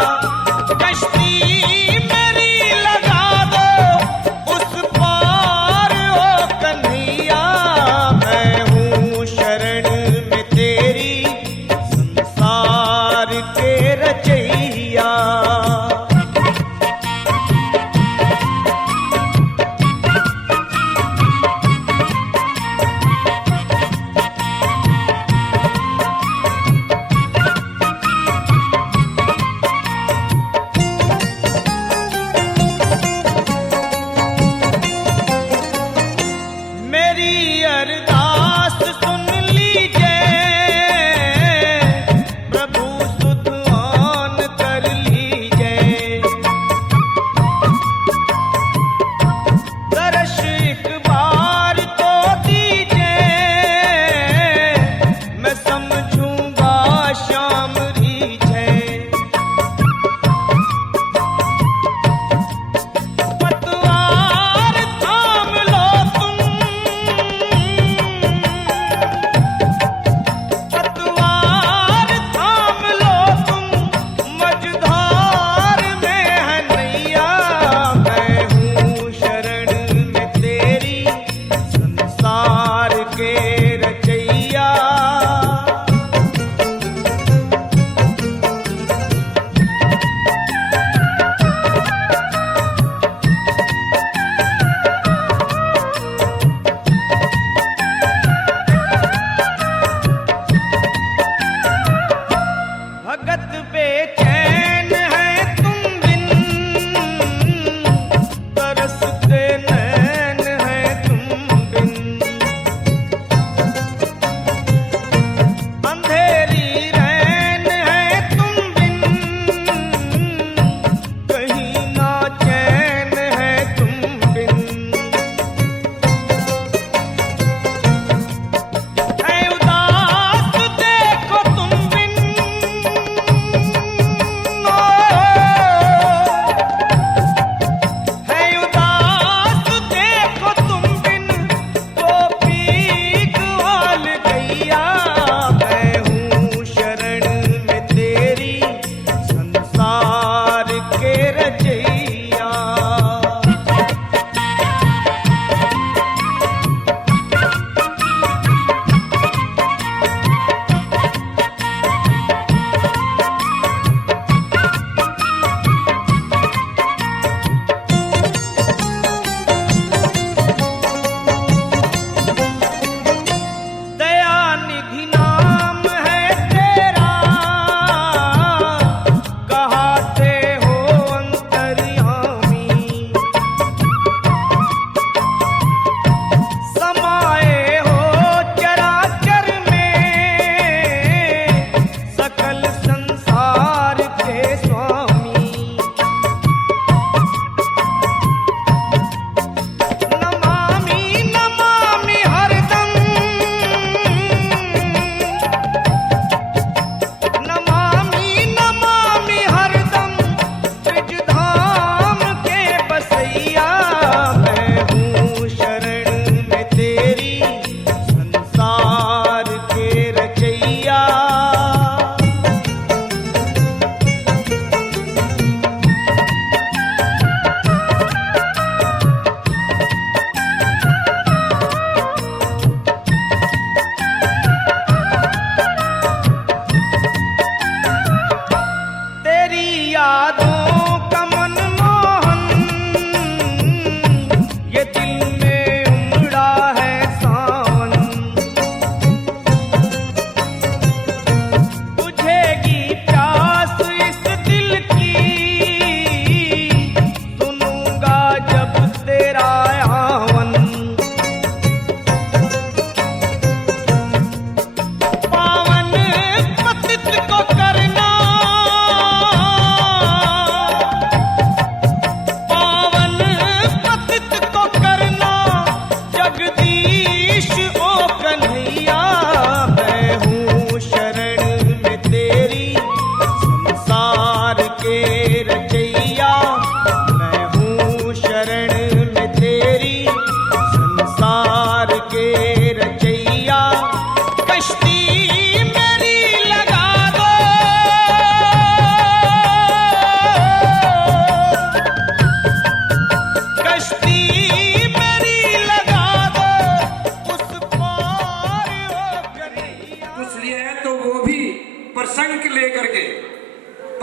कश्ती मेरी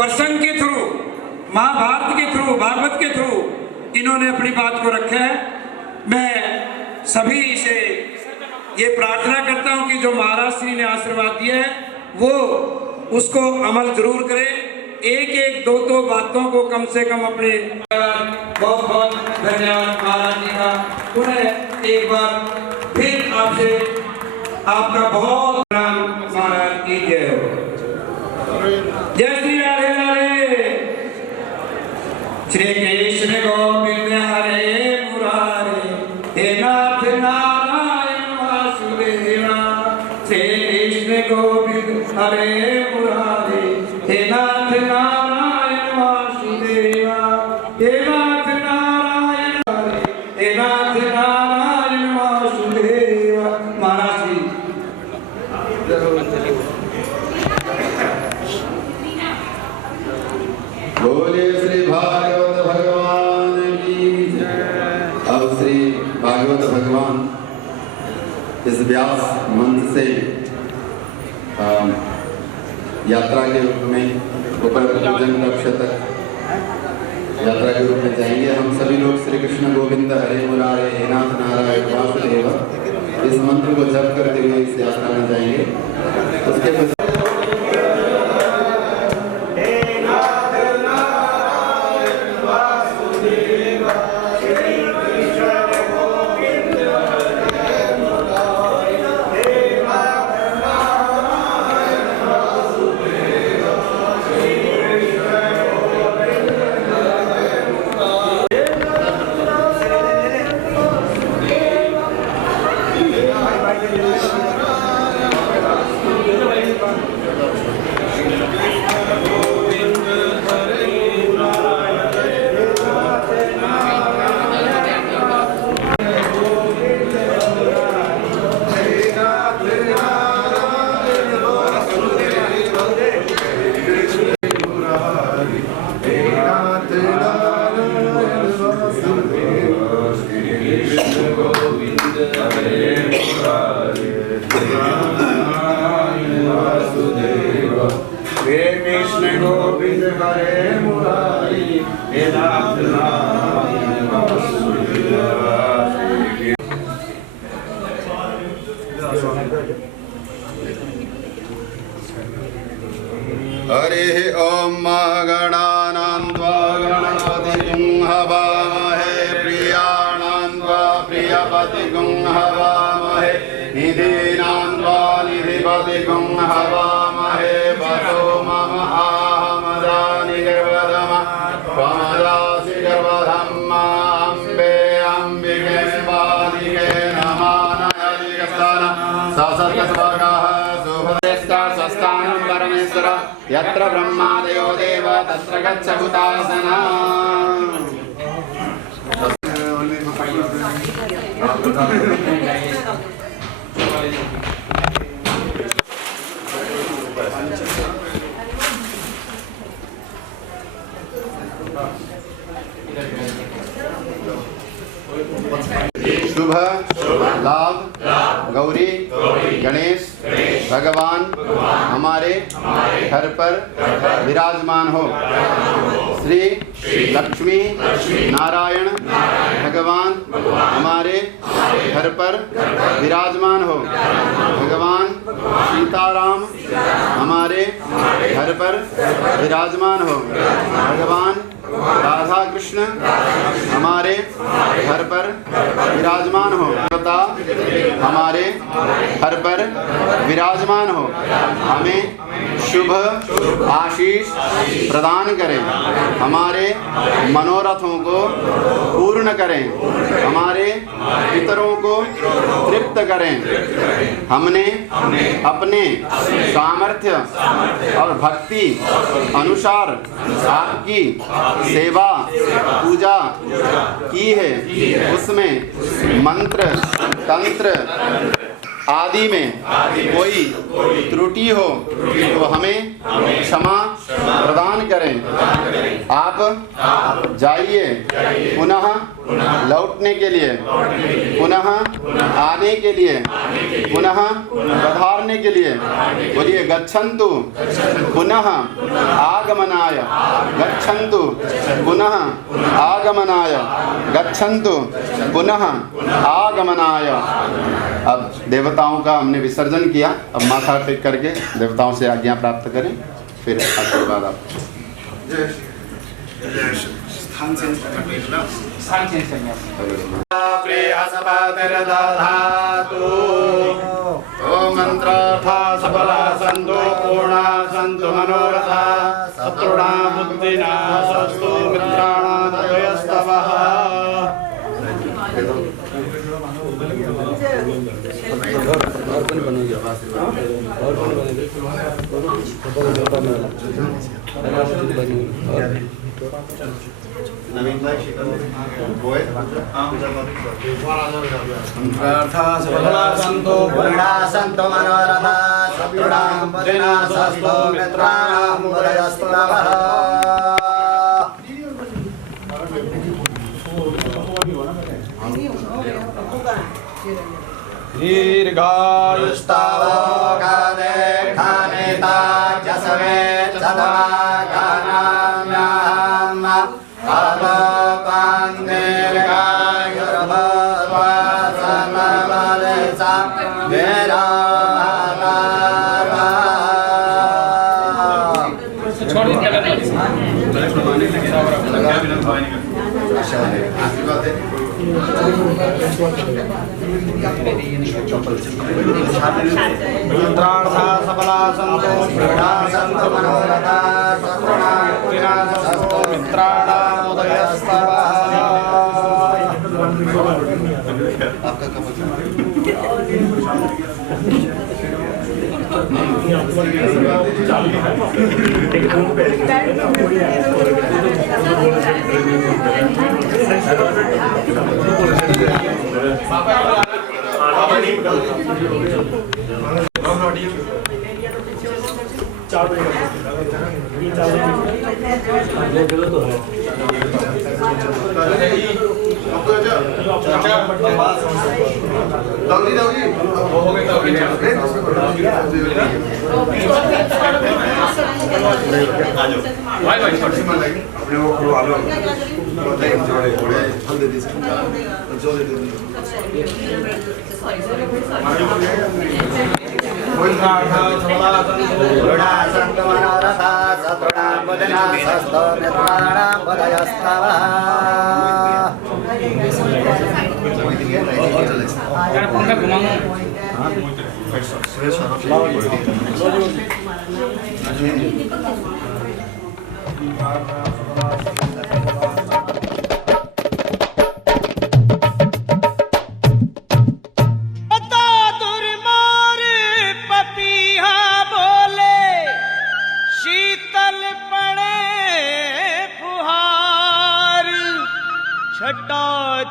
प्रसंग के थ्रू, महाभारत के थ्रू, भागवत के थ्रू इन्होंने अपनी बात को रखा है। मैं सभी से ये प्रार्थना करता हूं कि जो महाराज श्री ने आशीर्वाद दिया है वो उसको अमल जरूर करें। एक एक दो दो बातों को कम से कम अपने बहुत बहुत धन्यवाद महाराज जी का। पुनः एक बार फिर आपसे आपका बहुत नाम महाराज की जय हो। जय श्री राधे राधे। श्री कृष्ण गोविंद हरे मुरारे, हे नाथ नारायण वासुदेवा। श्री कृष्ण गोविंद हरे मुरारे, हे नाथ नारायण वासुदेवा। हे नाथ नारायण हरे, हे नाथ नारायण वासुदेवा। महाराज जी बोले श्री भागवत भगवान की जय। अब श्री भागवत भगवान इस व्यास मंच से यात्रा के रूप में ऊपर पूजन कक्ष तक यात्रा के रूप में जाएंगे। हम सभी लोग श्री कृष्ण गोविंद हरे मुरारे, हे नाथ नारायण वासुदेव इस मंत्र को जप करते हुए इस यात्रा में जाएंगे। उसके हरे ओम गणानान्वा गणपतिं हवामहे, प्रियाणान्वा प्रियपतिं हवामहे, निधीनान्वा निधिपतिं हवामहे। वसो मम आहमदानि गर्वधम त्वमदासि गर्वधम् अम्बे अम्बिके स्वादिके नमानयदिकस्थान ससर्गस्वर्गः स्वस्थानं परमेश्वर यत्र ब्रह्मादयो देव तत्र गच्छ हुतासना। शुभ लाभ गौरी गणेश भगवान हमारे घर पर विराजमान हो। श्री लक्ष्मी नारायण भगवान हमारे घर पर विराजमान हो। भगवान सीताराम हमारे घर पर विराजमान हो। भगवान राधा कृष्ण हमारे घर पर विराजमान हो। देवता हमारे घर पर विराजमान हो। हमें शुभ आशीष प्रदान करें। हमारे मनोरथों को पूर्ण करें। हमारे पितरों को तृप्त करें। हमने अपने सामर्थ्य और भक्ति अनुसार आपकी सेवा पूजा की है। उसमें मंत्र तंत्र आदि में कोई त्रुटि हो तो हमें क्षमा प्रदान करें। आप जाइए पुनः लौटने के लिए, पुनः आने के लिए, पुनः पधारने के लिए। बोलिए गच्छन्तु पुनः आगमनाय, गच्छन्तु पुनः आगमनाय, गच्छन्तु पुनः आगमनाय। अब देवताओं का हमने विसर्जन किया, अब माथा टेक करके देवताओं से आज्ञा प्राप्त करें, फिर आशीर्वाद आप। स्थान चेंज करना। ओम मंत्रार्था सफला संतो पूर्णा संतु मनोरथा शत्रुणा बुद्धिना सस्तु मित्राणां दयस्तवः। नवीन भाई संतो पूर्णा संतो मनोरथा शत्रुणां बुद्धिना सस्तु मित्राणां दयस्तवः। दीर्घायुष्तावो गादे खानेता जसवे सदा गानाम्याहम् अलोकान् दीर्घायुर्भवसनवलेसा मंत्रार्था सफला संतो पूर्णा संतो मनोरथा शत्रुणां बुद्धिना सस्तु मित्राणां दयस्तवः। आपका कब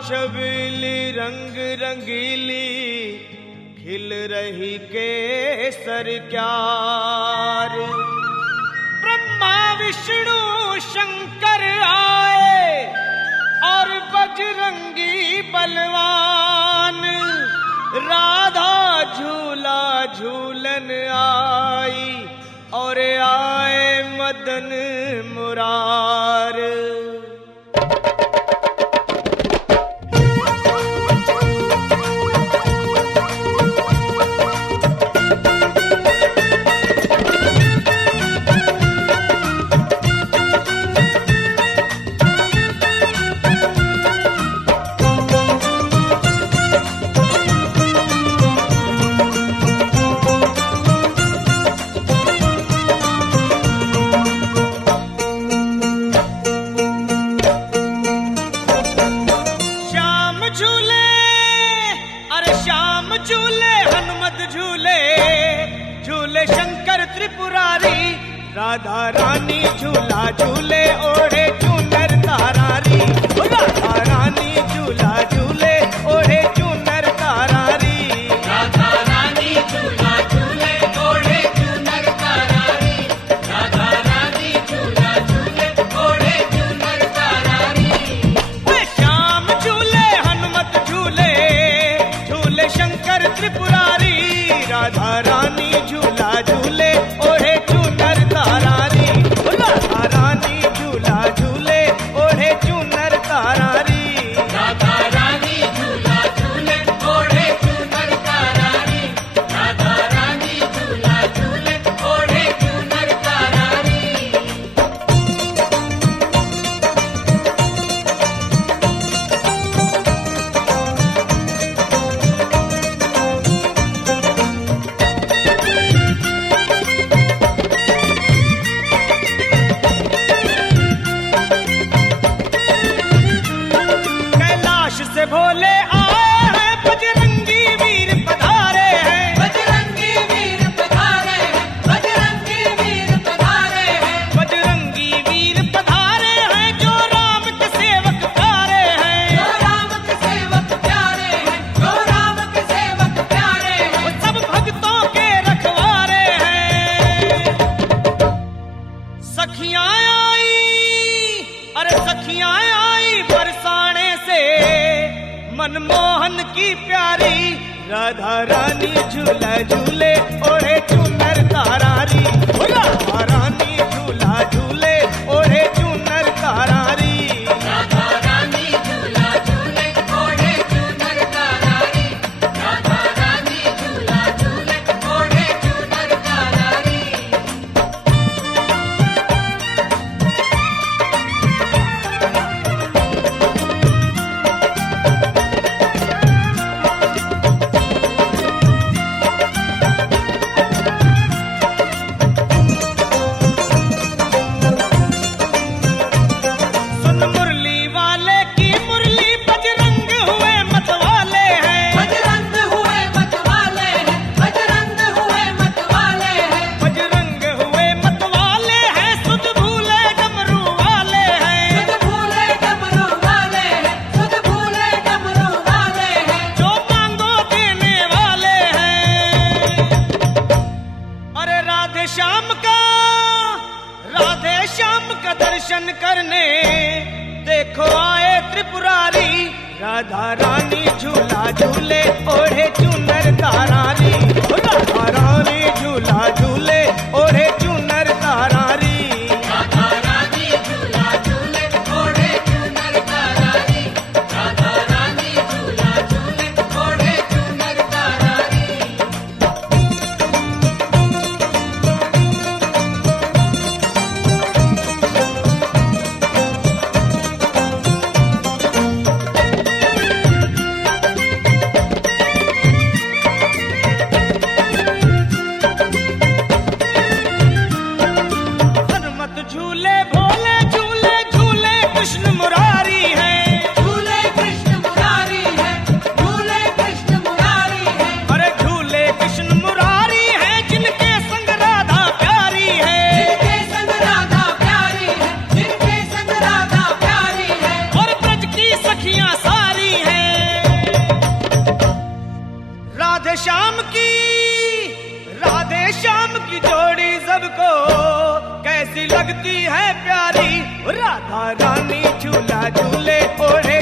छबीली रंग रंगीली खिल रही केसर क्यार। ब्रह्मा विष्णु शंकर आए और बजरंगी बलवान। राधा झूला झूलन आई और आए मदन मुरार। राधा रानी झूला झूले ओढ़े चूनर तारारी। राधा रानी झूला झूले ओढ़े चूनर तारारी। राधा रानी झूला झूले ओढ़े चूनर तारारी। राधा रानी मनमोहन की प्यारी राधा रानी झूला झूले ओढ़े चुनर तारारी राधा रानी झूला झूले ओढ़े चुनर तारारी राधा रानी झूला झूले ओढ़े चुनर तारारी राधा रानी झूला झूले ओढ़े चुनर तारारी सुन मुरली वाले की मुरली बजरंग हुए मतवाले हैं बजरंग हुए मतवाले हैं बजरंग हुए मतवाले हैं बजरंग हुए मतवाले हैं सुध भूले डमरू वाले हैं सुध भूले डमरू वाले हैं सुध भूले डमरू वाले हैं जो मांगो देने वाले हैं अरे राधे श्याम का दर्शन करने देखो आए त्रिपुरारी राधा रानी झूला झूले ओढ़े चुनर तारारी राधा रानी झूला झूले ओढ़े चुनर तारारी राधा रानी झूला झूले ओढ़े चुनर तारारी राधा रानी झूला झूले ओढ़े चुनर तारारी हनुमत झूले भोले झूले झूले कृष्ण मुरारी हैं झूले कृष्ण मुरारी है झूले कृष्ण मुरारी है अरे झूले कृष्ण मुरारी हैं जिनके संग राधा प्यारी है जिनके संग राधा प्यारी है जिनके संग राधा प्यारी है और ब्रज की सखियां सारी हैं राधे श्याम की जोड़ी सबको कैसी लगती है प्यारी राधा रानी झूला झूले ओढ़े